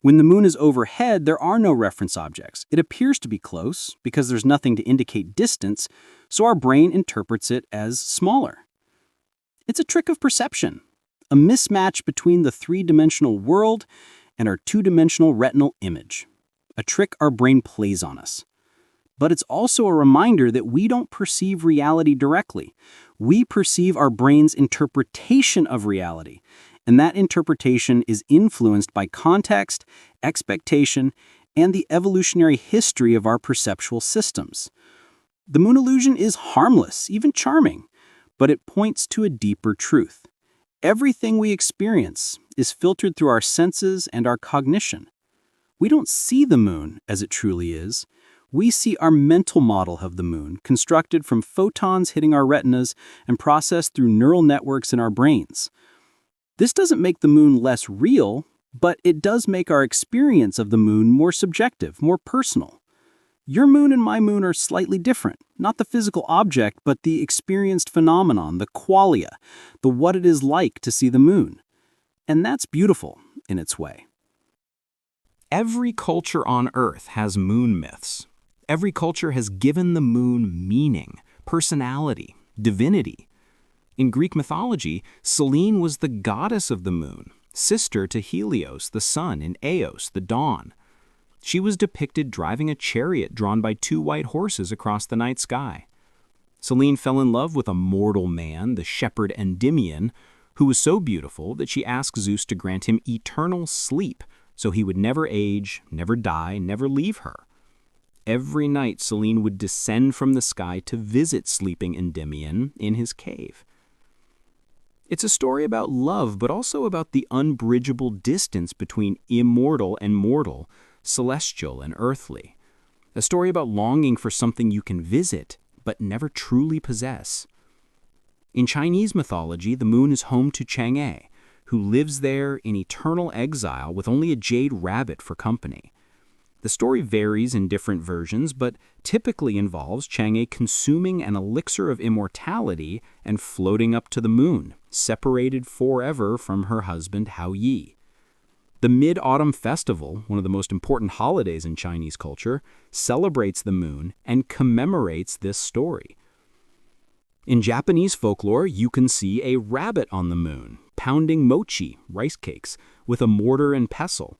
When the moon is overhead, there are no reference objects. It appears to be close because there's nothing to indicate distance, so our brain interprets it as smaller. It's a trick of perception, a mismatch between the three-dimensional world and our two-dimensional retinal image, a trick our brain plays on us. But it's also a reminder that we don't perceive reality directly. We perceive our brain's interpretation of reality, and that interpretation is influenced by context, expectation, and the evolutionary history of our perceptual systems. The moon illusion is harmless, even charming, but it points to a deeper truth. Everything we experience is filtered through our senses and our cognition. We don't see the moon as it truly is. We see our mental model of the moon, constructed from photons hitting our retinas and processed through neural networks in our brains. This doesn't make the moon less real, but it does make our experience of the moon more subjective, more personal. Your moon and my moon are slightly different, not the physical object, but the experienced phenomenon, the qualia, the what it is like to see the moon. And that's beautiful in its way. Every culture on Earth has moon myths. Every culture has given the moon meaning, personality, divinity. In Greek mythology, Selene was the goddess of the moon, sister to Helios, the sun, and Eos, the dawn. She was depicted driving a chariot drawn by two white horses across the night sky. Selene fell in love with a mortal man, the shepherd Endymion, who was so beautiful that she asked Zeus to grant him eternal sleep so he would never age, never die, never leave her. Every night, Selene would descend from the sky to visit sleeping Endymion in his cave. It's a story about love, but also about the unbridgeable distance between immortal and mortal, celestial and earthly. A story about longing for something you can visit, but never truly possess. In Chinese mythology, the moon is home to Chang'e, who lives there in eternal exile with only a jade rabbit for company. The story varies in different versions, but typically involves Chang'e consuming an elixir of immortality and floating up to the moon, separated forever from her husband Hao Yi. The Mid-Autumn Festival, one of the most important holidays in Chinese culture, celebrates the moon and commemorates this story. In Japanese folklore, you can see a rabbit on the moon, pounding mochi, rice cakes, with a mortar and pestle.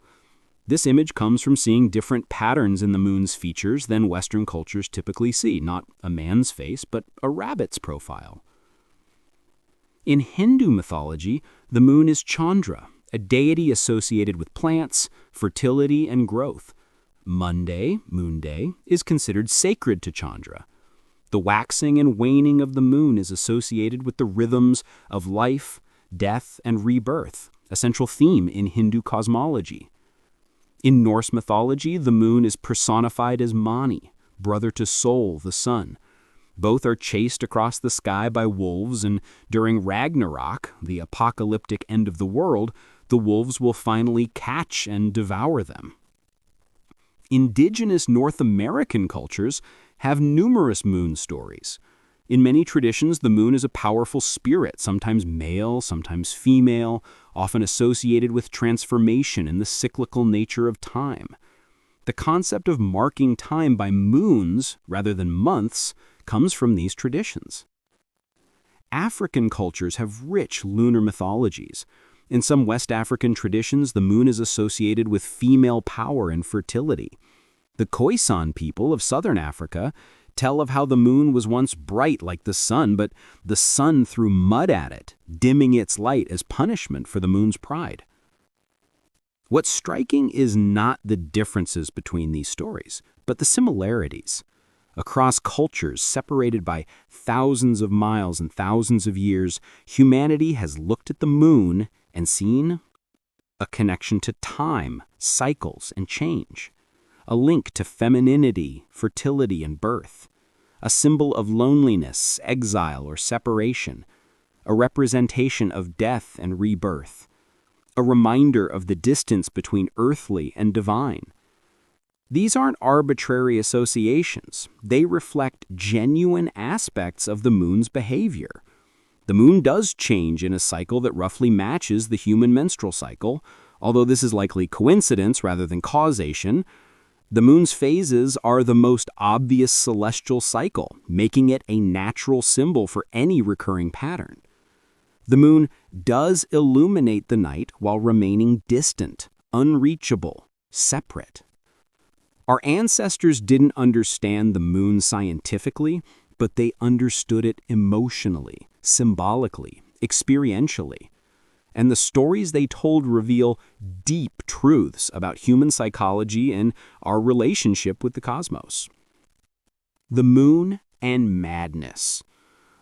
This image comes from seeing different patterns in the moon's features than Western cultures typically see, not a man's face, but a rabbit's profile. In Hindu mythology, the moon is Chandra, a deity associated with plants, fertility, and growth. Monday, Moon Day, is considered sacred to Chandra. The waxing and waning of the moon is associated with the rhythms of life, death, and rebirth, a central theme in Hindu cosmology. In Norse mythology, the moon is personified as Mani, brother to Sol, the sun. Both are chased across the sky by wolves, and during Ragnarok, the apocalyptic end of the world, the wolves will finally catch and devour them. Indigenous North American cultures have numerous moon stories. In many traditions, the moon is a powerful spirit, sometimes male, sometimes female, often associated with transformation and the cyclical nature of time. The concept of marking time by moons rather than months comes from these traditions. African cultures have rich lunar mythologies. In some West African traditions, the moon is associated with female power and fertility. The Khoisan people of southern Africa tell of how the moon was once bright like the sun, but the sun threw mud at it, dimming its light as punishment for the moon's pride. What's striking is not the differences between these stories, but the similarities. Across cultures separated by thousands of miles and thousands of years, humanity has looked at the moon and seen a connection to time, cycles, and change, a link to femininity, fertility, and birth, a symbol of loneliness, exile, or separation, a representation of death and rebirth, a reminder of the distance between earthly and divine. These aren't arbitrary associations. They reflect genuine aspects of the moon's behavior. The moon does change in a cycle that roughly matches the human menstrual cycle, although this is likely coincidence rather than causation. The moon's phases are the most obvious celestial cycle, making it a natural symbol for any recurring pattern. The moon does illuminate the night while remaining distant, unreachable, separate. Our ancestors didn't understand the moon scientifically, but they understood it emotionally, symbolically, experientially. And the stories they told reveal deep truths about human psychology and our relationship with the cosmos. The moon and madness.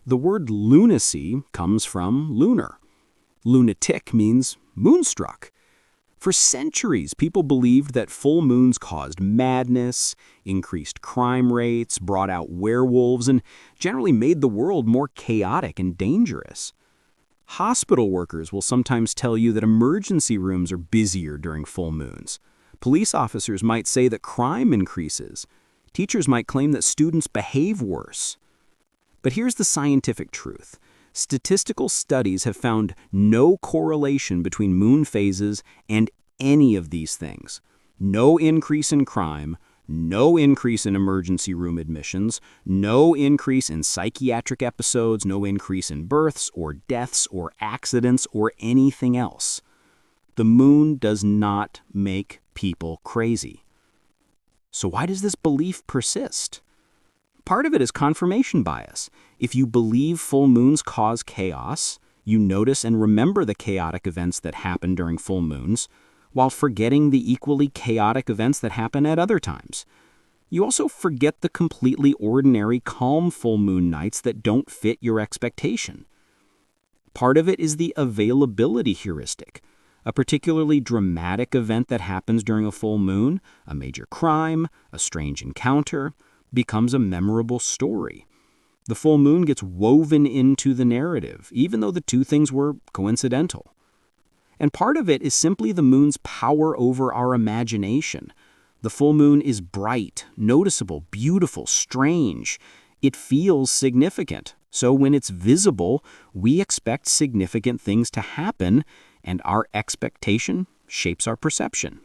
The word lunacy comes from lunar. Lunatic means moonstruck. For centuries, people believed that full moons caused madness, increased crime rates, brought out werewolves, and generally made the world more chaotic and dangerous. Hospital workers will sometimes tell you that emergency rooms are busier during full moons. Police officers might say that crime increases. Teachers might claim that students behave worse. But here's the scientific truth. Statistical studies have found no correlation between moon phases and any of these things. No increase in crime, no increase in emergency room admissions, no increase in psychiatric episodes, no increase in births or deaths or accidents or anything else. The moon does not make people crazy. So why does this belief persist? Part of it is confirmation bias. If you believe full moons cause chaos, you notice and remember the chaotic events that happen during full moons, while forgetting the equally chaotic events that happen at other times. You also forget the completely ordinary, calm full moon nights that don't fit your expectation. Part of it is the availability heuristic. A particularly dramatic event that happens during a full moon, a major crime, a strange encounter, becomes a memorable story. The full moon gets woven into the narrative, even though the two things were coincidental. And part of it is simply the moon's power over our imagination. The full moon is bright, noticeable, beautiful, strange. It feels significant. So when it's visible, we expect significant things to happen, and our expectation shapes our perception.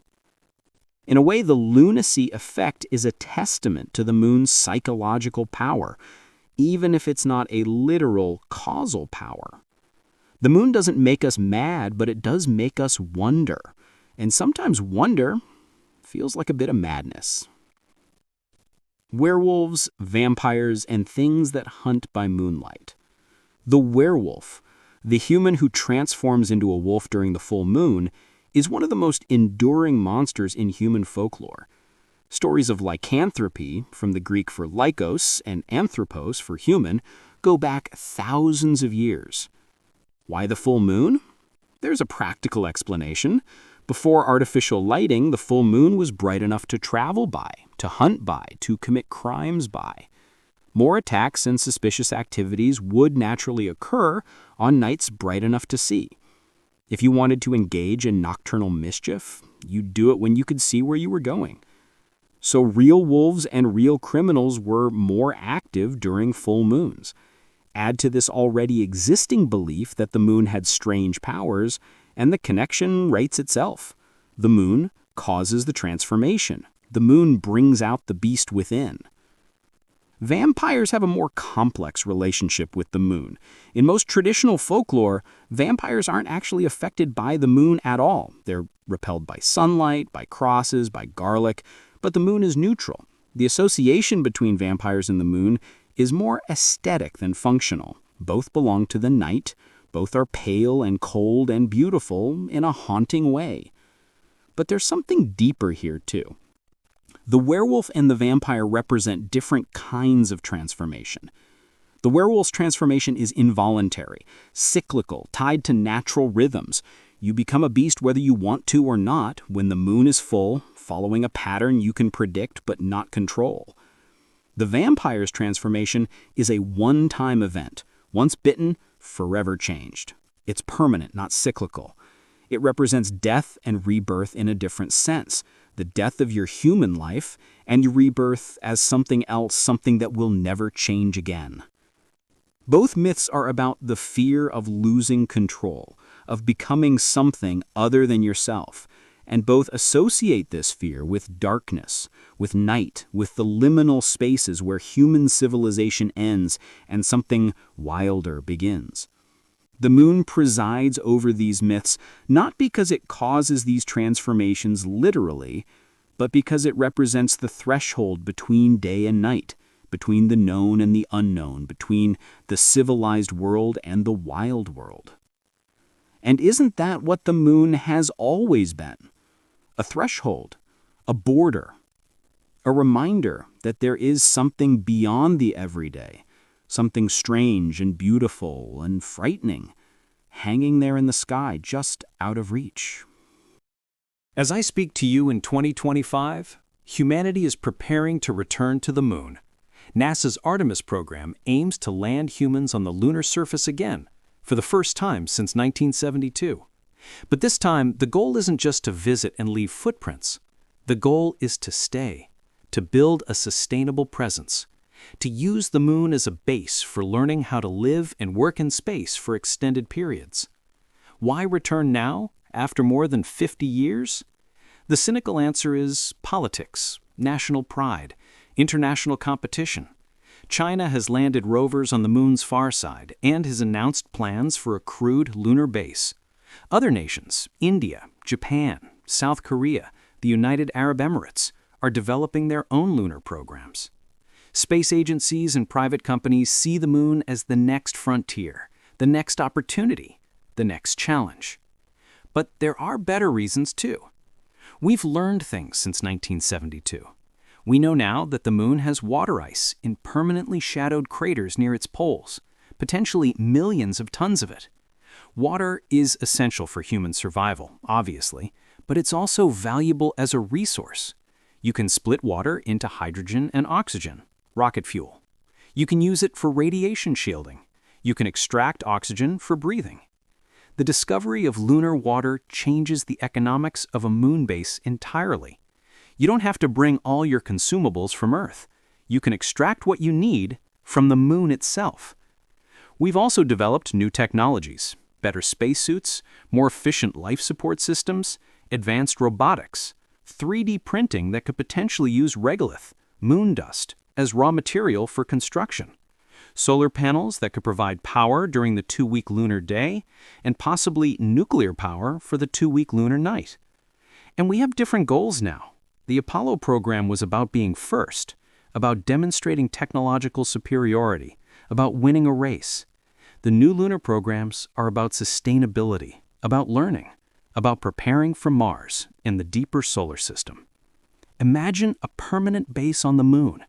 In a way, the lunacy effect is a testament to the moon's psychological power, even if it's not a literal causal power. The moon doesn't make us mad, but it does make us wonder. And sometimes wonder feels like a bit of madness. Werewolves, vampires, and things that hunt by moonlight. The werewolf, the human who transforms into a wolf during the full moon, is one of the most enduring monsters in human folklore. Stories of lycanthropy, from the Greek for lycos and anthropos for human, go back thousands of years. Why the full moon? There's a practical explanation. Before artificial lighting, the full moon was bright enough to travel by, to hunt by, to commit crimes by. More attacks and suspicious activities would naturally occur on nights bright enough to see. If you wanted to engage in nocturnal mischief, you'd do it when you could see where you were going. So real wolves and real criminals were more active during full moons. Add to this already existing belief that the moon had strange powers, and the connection writes itself. The moon causes the transformation. The moon brings out the beast within. Vampires have a more complex relationship with the moon. In most traditional folklore, vampires aren't actually affected by the moon at all. They're repelled by sunlight, by crosses, by garlic, but the moon is neutral. The association between vampires and the moon is more aesthetic than functional. Both belong to the night. Both are pale and cold and beautiful in a haunting way. But there's something deeper here, too. The werewolf and the vampire represent different kinds of transformation. The werewolf's transformation is involuntary, cyclical, tied to natural rhythms. You become a beast whether you want to or not, when the moon is full, following a pattern you can predict but not control. The vampire's transformation is a one-time event. Once bitten, forever changed. It's permanent, not cyclical. It represents death and rebirth in a different sense. The death of your human life and your rebirth as something else, something that will never change again. Both myths are about the fear of losing control, of becoming something other than yourself, and both associate this fear with darkness, with night, with the liminal spaces where human civilization ends and something wilder begins. The moon presides over these myths not because it causes these transformations literally, but because it represents the threshold between day and night, between the known and the unknown, between the civilized world and the wild world. And isn't that what the moon has always been? A threshold, a border, a reminder that there is something beyond the everyday, something strange and beautiful and frightening, hanging there in the sky just out of reach. As I speak to you in 2025, humanity is preparing to return to the moon. NASA's Artemis program aims to land humans on the lunar surface again, for the first time since 1972. But this time, the goal isn't just to visit and leave footprints. The goal is to stay, to build a sustainable presence, to use the moon as a base for learning how to live and work in space for extended periods. Why return now, after more than 50 years? The cynical answer is politics, national pride, international competition. China has landed rovers on the moon's far side and has announced plans for a crewed lunar base. Other nations, India, Japan, South Korea, the United Arab Emirates, are developing their own lunar programs. Space agencies and private companies see the moon as the next frontier, the next opportunity, the next challenge. But there are better reasons too. We've learned things since 1972. We know now that the moon has water ice in permanently shadowed craters near its poles, potentially millions of tons of it. Water is essential for human survival, obviously, but it's also valuable as a resource. You can split water into hydrogen and oxygen, rocket fuel. You can use it for radiation shielding. You can extract oxygen for breathing. The discovery of lunar water changes the economics of a moon base entirely. You don't have to bring all your consumables from Earth. You can extract what you need from the moon itself. We've also developed new technologies, better spacesuits, more efficient life support systems, advanced robotics, 3D printing that could potentially use regolith, moon dust, as raw material for construction, solar panels that could provide power during the 2-week lunar day, and possibly nuclear power for the 2-week lunar night. And we have different goals now. The Apollo program was about being first, about demonstrating technological superiority, about winning a race. The new lunar programs are about sustainability, about learning, about preparing for Mars and the deeper solar system. Imagine a permanent base on the moon,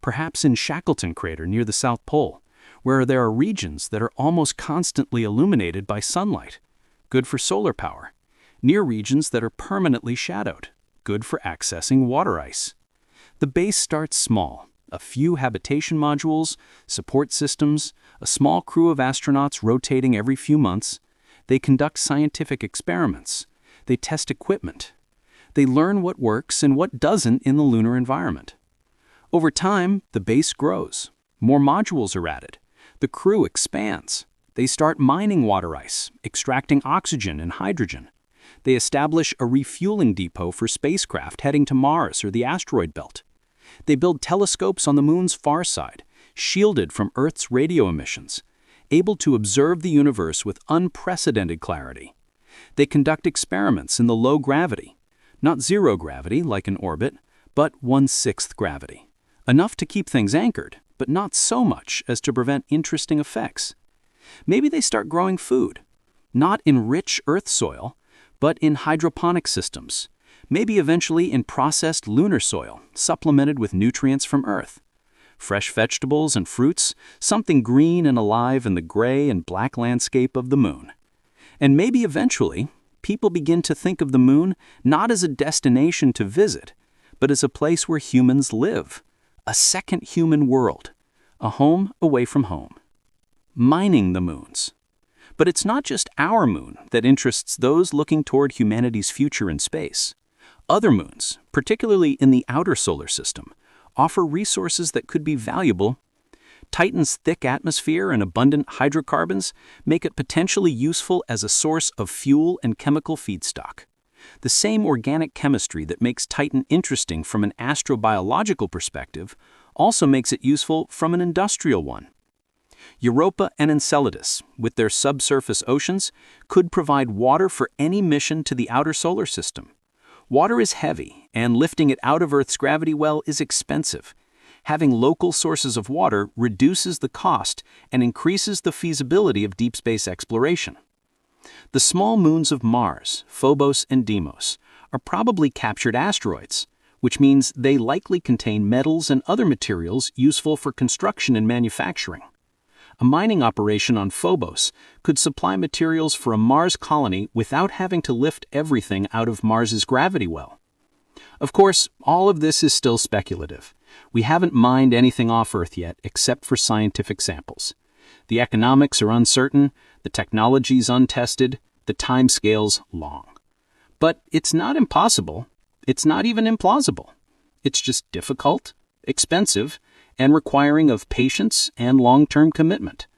perhaps in Shackleton Crater near the South Pole, where there are regions that are almost constantly illuminated by sunlight, good for solar power, near regions that are permanently shadowed, good for accessing water ice. The base starts small, a few habitation modules, support systems, a small crew of astronauts rotating every few months. They conduct scientific experiments. They test equipment. They learn what works and what doesn't in the lunar environment. Over time, the base grows. More modules are added. The crew expands. They start mining water ice, extracting oxygen and hydrogen. They establish a refueling depot for spacecraft heading to Mars or the asteroid belt. They build telescopes on the moon's far side, shielded from Earth's radio emissions, able to observe the universe with unprecedented clarity. They conduct experiments in the low gravity, not zero gravity like in orbit, but 1/6 gravity, enough to keep things anchored, but not so much as to prevent interesting effects. Maybe they start growing food, not in rich Earth soil, but in hydroponic systems, maybe eventually in processed lunar soil, supplemented with nutrients from Earth. Fresh vegetables and fruits, something green and alive in the gray and black landscape of the moon. And maybe eventually, people begin to think of the moon not as a destination to visit, but as a place where humans live, a second human world, a home away from home. Mining the moons. But it's not just our moon that interests those looking toward humanity's future in space. Other moons, particularly in the outer solar system, offer resources that could be valuable. Titan's thick atmosphere and abundant hydrocarbons make it potentially useful as a source of fuel and chemical feedstock. The same organic chemistry that makes Titan interesting from an astrobiological perspective also makes it useful from an industrial one. Europa and Enceladus, with their subsurface oceans, could provide water for any mission to the outer solar system. Water is heavy, and lifting it out of Earth's gravity well is expensive. Having local sources of water reduces the cost and increases the feasibility of deep space exploration. The small moons of Mars, Phobos and Deimos, are probably captured asteroids, which means they likely contain metals and other materials useful for construction and manufacturing. A mining operation on Phobos could supply materials for a Mars colony without having to lift everything out of Mars's gravity well. Of course, all of this is still speculative. We haven't mined anything off Earth yet except for scientific samples. The economics are uncertain, the technology's untested, the timescales long. But it's not impossible. It's not even implausible. It's just difficult, expensive, and requiring of patience and long-term commitment.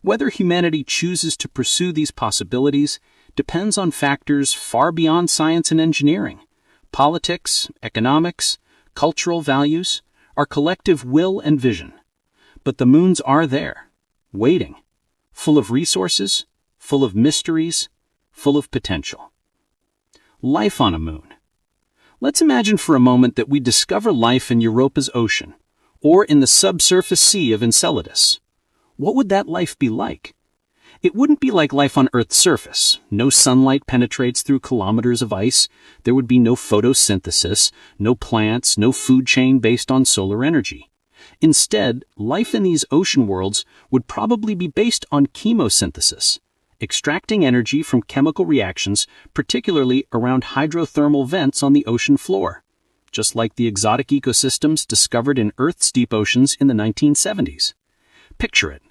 Whether humanity chooses to pursue these possibilities depends on factors far beyond science and engineering: politics, economics, cultural values, our collective will and vision. But the moons are there, waiting, full of resources, full of mysteries, full of potential. Life on a moon. Let's imagine for a moment that we discover life in Europa's ocean, or in the subsurface sea of Enceladus. What would that life be like? It wouldn't be like life on Earth's surface. No sunlight penetrates through kilometers of ice. There would be no photosynthesis, no plants, no food chain based on solar energy. Instead, life in these ocean worlds would probably be based on chemosynthesis, extracting energy from chemical reactions, particularly around hydrothermal vents on the ocean floor, just like the exotic ecosystems discovered in Earth's deep oceans in the 1970s. Picture it.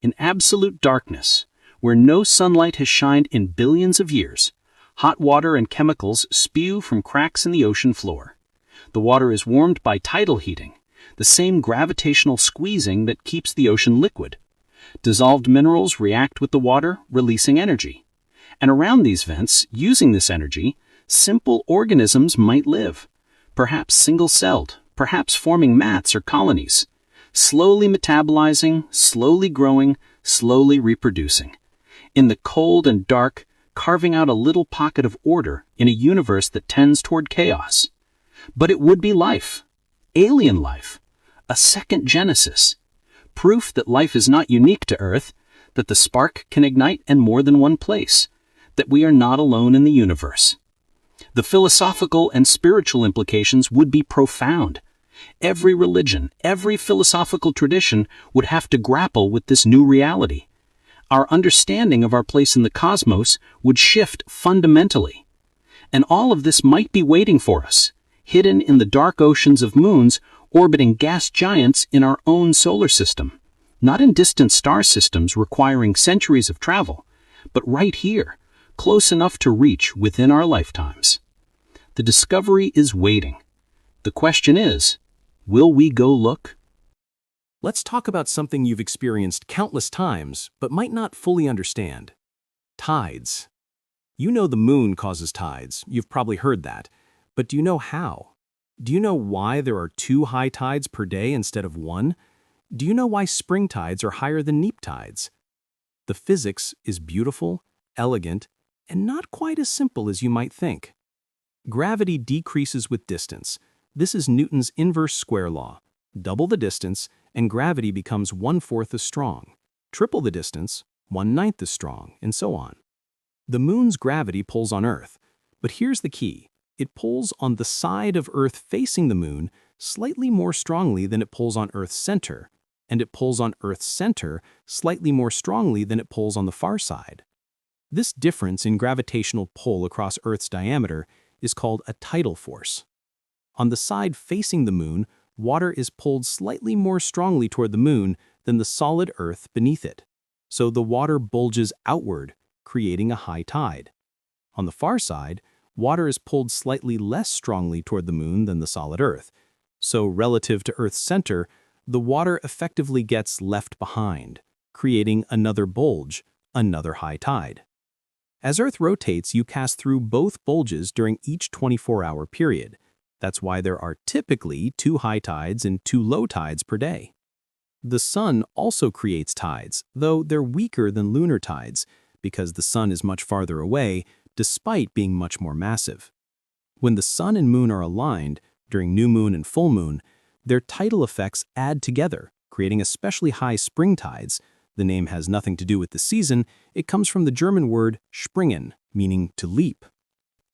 In absolute darkness, where no sunlight has shined in billions of years, hot water and chemicals spew from cracks in the ocean floor. The water is warmed by tidal heating, the same gravitational squeezing that keeps the ocean liquid. Dissolved minerals react with the water, releasing energy. And around these vents, using this energy, simple organisms might live. Perhaps single-celled, perhaps forming mats or colonies, slowly metabolizing, slowly growing, slowly reproducing. In the cold and dark, carving out a little pocket of order in a universe that tends toward chaos. But it would be life, alien life, a second Genesis, proof that life is not unique to Earth, that the spark can ignite in more than one place, that we are not alone in the universe. The philosophical and spiritual implications would be profound. Every religion, every philosophical tradition would have to grapple with this new reality. Our understanding of our place in the cosmos would shift fundamentally. And all of this might be waiting for us, hidden in the dark oceans of moons orbiting gas giants in our own solar system, not in distant star systems requiring centuries of travel, but right here, close enough to reach within our lifetimes. The discovery is waiting. The question is, will we go look? Let's talk about something you've experienced countless times, but might not fully understand. Tides. You know the moon causes tides. You've probably heard that. But do you know how? Do you know why there are 2 high tides per day instead of 1? Do you know why spring tides are higher than neap tides? The physics is beautiful, elegant, and not quite as simple as you might think. Gravity decreases with distance. This is Newton's inverse square law. Double the distance, and gravity becomes 1/4 as strong. Triple the distance, 1/9 as strong, and so on. The moon's gravity pulls on Earth. But here's the key. It pulls on the side of Earth facing the moon slightly more strongly than it pulls on Earth's center, and it pulls on Earth's center slightly more strongly than it pulls on the far side. This difference in gravitational pull across Earth's diameter is called a tidal force. On the side facing the moon, water is pulled slightly more strongly toward the moon than the solid Earth beneath it, so the water bulges outward, creating a high tide. On the far side, water is pulled slightly less strongly toward the moon than the solid Earth, so relative to Earth's center, the water effectively gets left behind, creating another bulge, another high tide. As Earth rotates, you pass through both bulges during each 24-hour period. That's why there are typically 2 high tides and 2 low tides per day. The sun also creates tides, though they're weaker than lunar tides, because the sun is much farther away, despite being much more massive. When the sun and moon are aligned, during new moon and full moon, their tidal effects add together, creating especially high spring tides. The name has nothing to do with the season, it comes from the German word springen, meaning to leap.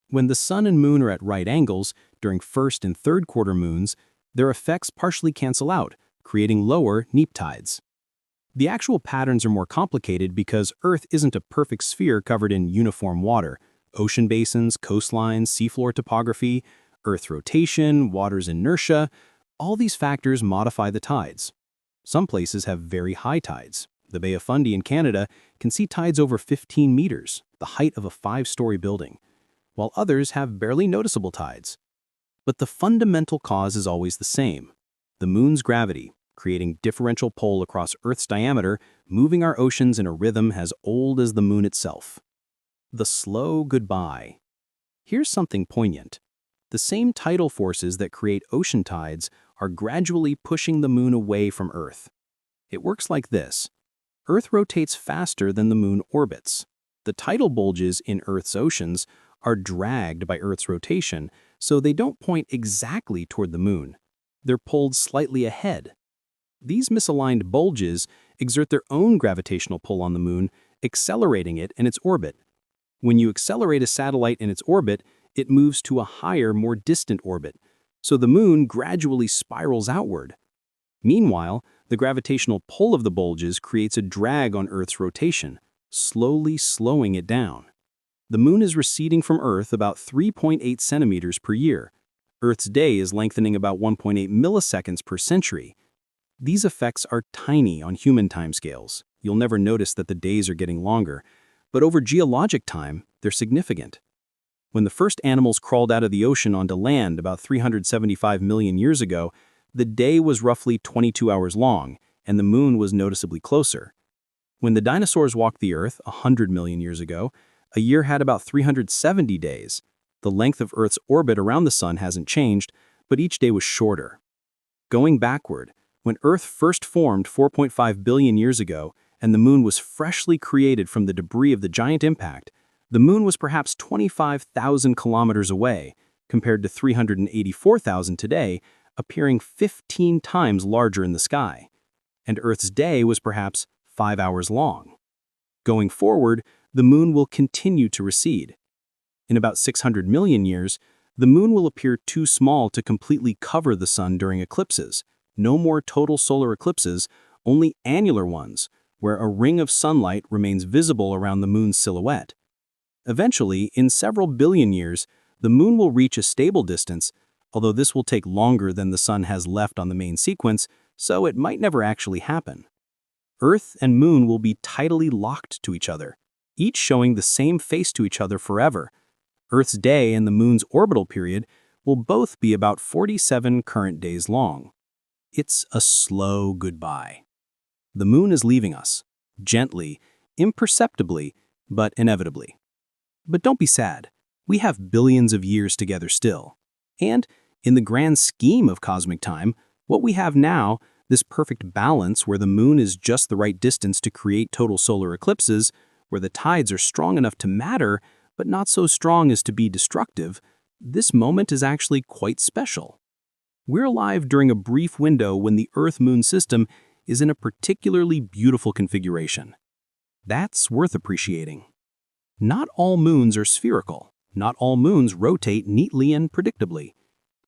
When the sun and moon are at right angles, during first and third quarter moons, their effects partially cancel out, creating lower neap tides. The actual patterns are more complicated because Earth isn't a perfect sphere covered in uniform water. Ocean basins, coastlines, seafloor topography, Earth rotation, water's inertia, all these factors modify the tides. Some places have very high tides. The Bay of Fundy in Canada can see tides over 15 meters, the height of a 5-story building, while others have barely noticeable tides. But the fundamental cause is always the same: the moon's gravity, creating differential pull across Earth's diameter, moving our oceans in a rhythm as old as the moon itself. The slow goodbye. Here's something poignant. The same tidal forces that create ocean tides are gradually pushing the moon away from Earth. It works like this. Earth rotates faster than the moon orbits. The tidal bulges in Earth's oceans are dragged by Earth's rotation, so they don't point exactly toward the moon. They're pulled slightly ahead. These misaligned bulges exert their own gravitational pull on the moon, accelerating it in its orbit. When you accelerate a satellite in its orbit, it moves to a higher, more distant orbit, so the moon gradually spirals outward. Meanwhile, the gravitational pull of the bulges creates a drag on Earth's rotation, slowly slowing it down. The moon is receding from Earth about 3.8 centimeters per year. Earth's day is lengthening about 1.8 milliseconds per century. These effects are tiny on human timescales. You'll never notice that the days are getting longer, but over geologic time, they're significant. When the first animals crawled out of the ocean onto land about 375 million years ago, the day was roughly 22 hours long, and the moon was noticeably closer. When the dinosaurs walked the Earth 100 million years ago, a year had about 370 days. The length of Earth's orbit around the sun hasn't changed, but each day was shorter. Going backward, when Earth first formed 4.5 billion years ago, and the moon was freshly created from the debris of the giant impact, the moon was perhaps 25,000 kilometers away, compared to 384,000 today, appearing 15 times larger in the sky. And Earth's day was perhaps 5 hours long. Going forward, the moon will continue to recede. In about 600 million years, the moon will appear too small to completely cover the sun during eclipses. No more total solar eclipses, only annular ones, where a ring of sunlight remains visible around the moon's silhouette. Eventually, in several billion years, the moon will reach a stable distance, although this will take longer than the sun has left on the main sequence, so it might never actually happen. Earth and moon will be tidally locked to each other, each showing the same face to each other forever. Earth's day and the moon's orbital period will both be about 47 current days long. It's a slow goodbye. The moon is leaving us, gently, imperceptibly, but inevitably. But don't be sad. We have billions of years together still. And, in the grand scheme of cosmic time, what we have now, this perfect balance where the moon is just the right distance to create total solar eclipses, where the tides are strong enough to matter, but not so strong as to be destructive, this moment is actually quite special. We're alive during a brief window when the Earth-Moon system is in a particularly beautiful configuration. That's worth appreciating. Not all moons are spherical. Not all moons rotate neatly and predictably.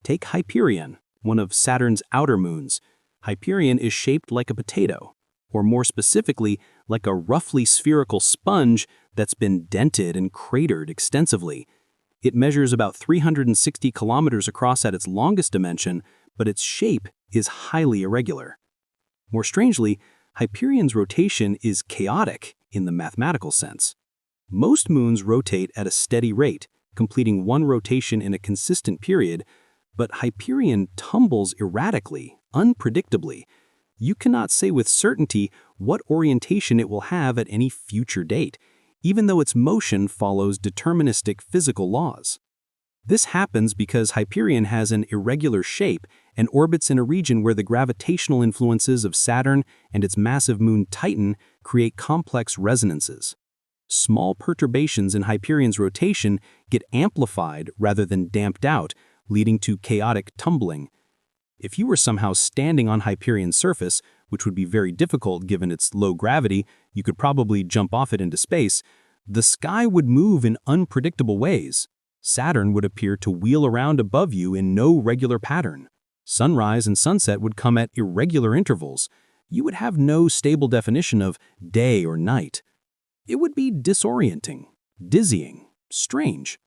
Take Hyperion, one of Saturn's outer moons. Hyperion is shaped like a potato, or more specifically, like a roughly spherical sponge that's been dented and cratered extensively. It measures about 360 kilometers across at its longest dimension, but its shape is highly irregular. More strangely, Hyperion's rotation is chaotic in the mathematical sense. Most moons rotate at a steady rate, completing one rotation in a consistent period, but Hyperion tumbles erratically, unpredictably. You cannot say with certainty what orientation it will have at any future date, even though its motion follows deterministic physical laws. This happens because Hyperion has an irregular shape and orbits in a region where the gravitational influences of Saturn and its massive moon Titan create complex resonances. Small perturbations in Hyperion's rotation get amplified rather than damped out, leading to chaotic tumbling. If you were somehow standing on Hyperion's surface, which would be very difficult given its low gravity, you could probably jump off it into space, the sky would move in unpredictable ways. Saturn would appear to wheel around above you in no regular pattern. Sunrise and sunset would come at irregular intervals. You would have no stable definition of day or night. It would be disorienting, dizzying, strange.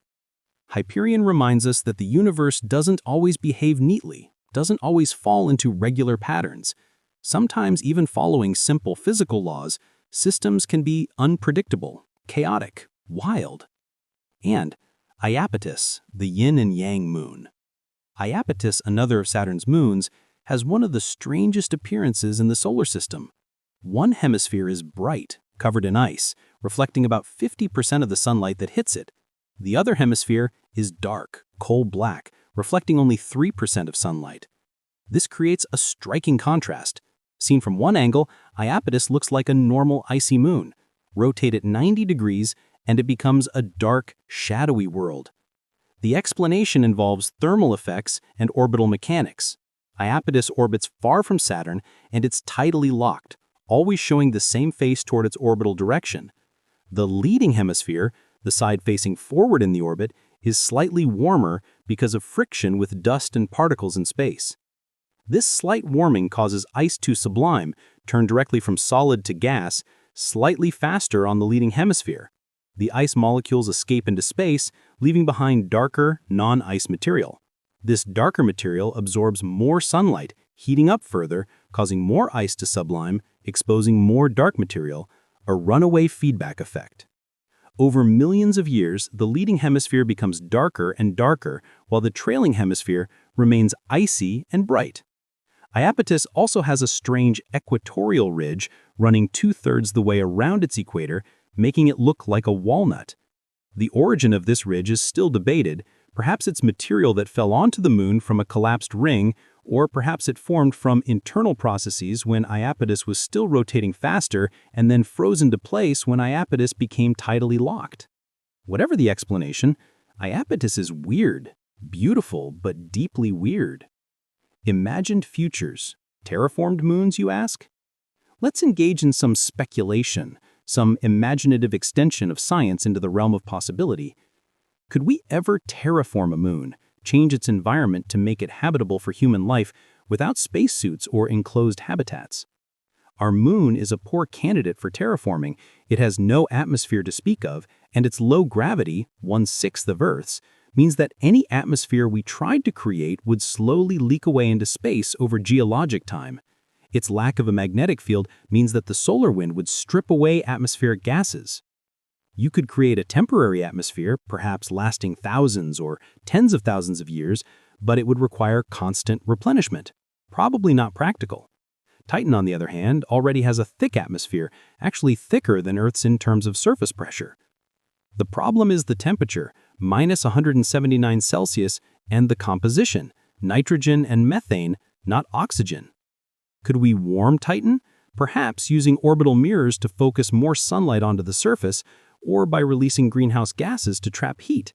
Hyperion reminds us that the universe doesn't always behave neatly, doesn't always fall into regular patterns. Sometimes even following simple physical laws, systems can be unpredictable, chaotic, wild. And Iapetus, the yin and yang moon. Iapetus, another of Saturn's moons, has one of the strangest appearances in the solar system. One hemisphere is bright, covered in ice, reflecting about 50% of the sunlight that hits it. The other hemisphere is dark, coal black, reflecting only 3% of sunlight. This creates a striking contrast. Seen from one angle, Iapetus looks like a normal icy moon. Rotate it 90 degrees, and it becomes a dark, shadowy world. The explanation involves thermal effects and orbital mechanics. Iapetus orbits far from Saturn, and it's tidally locked, always showing the same face toward its orbital direction. The leading hemisphere, the side facing forward in the orbit, is slightly warmer because of friction with dust and particles in space. This slight warming causes ice to sublime, turn directly from solid to gas, slightly faster on the leading hemisphere. The ice molecules escape into space, leaving behind darker, non-ice material. This darker material absorbs more sunlight, heating up further, causing more ice to sublime, exposing more dark material, a runaway feedback effect. Over millions of years, the leading hemisphere becomes darker and darker, while the trailing hemisphere remains icy and bright. Iapetus also has a strange equatorial ridge running 2/3 the way around its equator, making it look like a walnut. The origin of this ridge is still debated. Perhaps it's material that fell onto the moon from a collapsed ring, or perhaps it formed from internal processes when Iapetus was still rotating faster and then froze into place when Iapetus became tidally locked. Whatever the explanation, Iapetus is weird, beautiful, but deeply weird. Imagined futures, terraformed moons, you ask? Let's engage in some speculation, some imaginative extension of science into the realm of possibility. Could we ever terraform a moon, change its environment to make it habitable for human life without spacesuits or enclosed habitats? Our moon is a poor candidate for terraforming. It has no atmosphere to speak of, and its low gravity, 1/6 of Earth's, means that any atmosphere we tried to create would slowly leak away into space over geologic time. Its lack of a magnetic field means that the solar wind would strip away atmospheric gases. You could create a temporary atmosphere, perhaps lasting thousands or tens of thousands of years, but it would require constant replenishment. Probably not practical. Titan, on the other hand, already has a thick atmosphere, actually thicker than Earth's in terms of surface pressure. The problem is the temperature, -179 Celsius, and the composition, nitrogen and methane, not oxygen. Could we warm Titan? Perhaps using orbital mirrors to focus more sunlight onto the surface, or by releasing greenhouse gases to trap heat.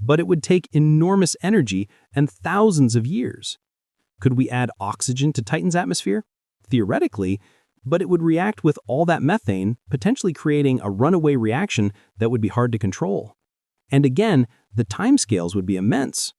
But it would take enormous energy and thousands of years. Could we add oxygen to Titan's atmosphere? Theoretically, but it would react with all that methane, potentially creating a runaway reaction that would be hard to control. And again, the timescales would be immense.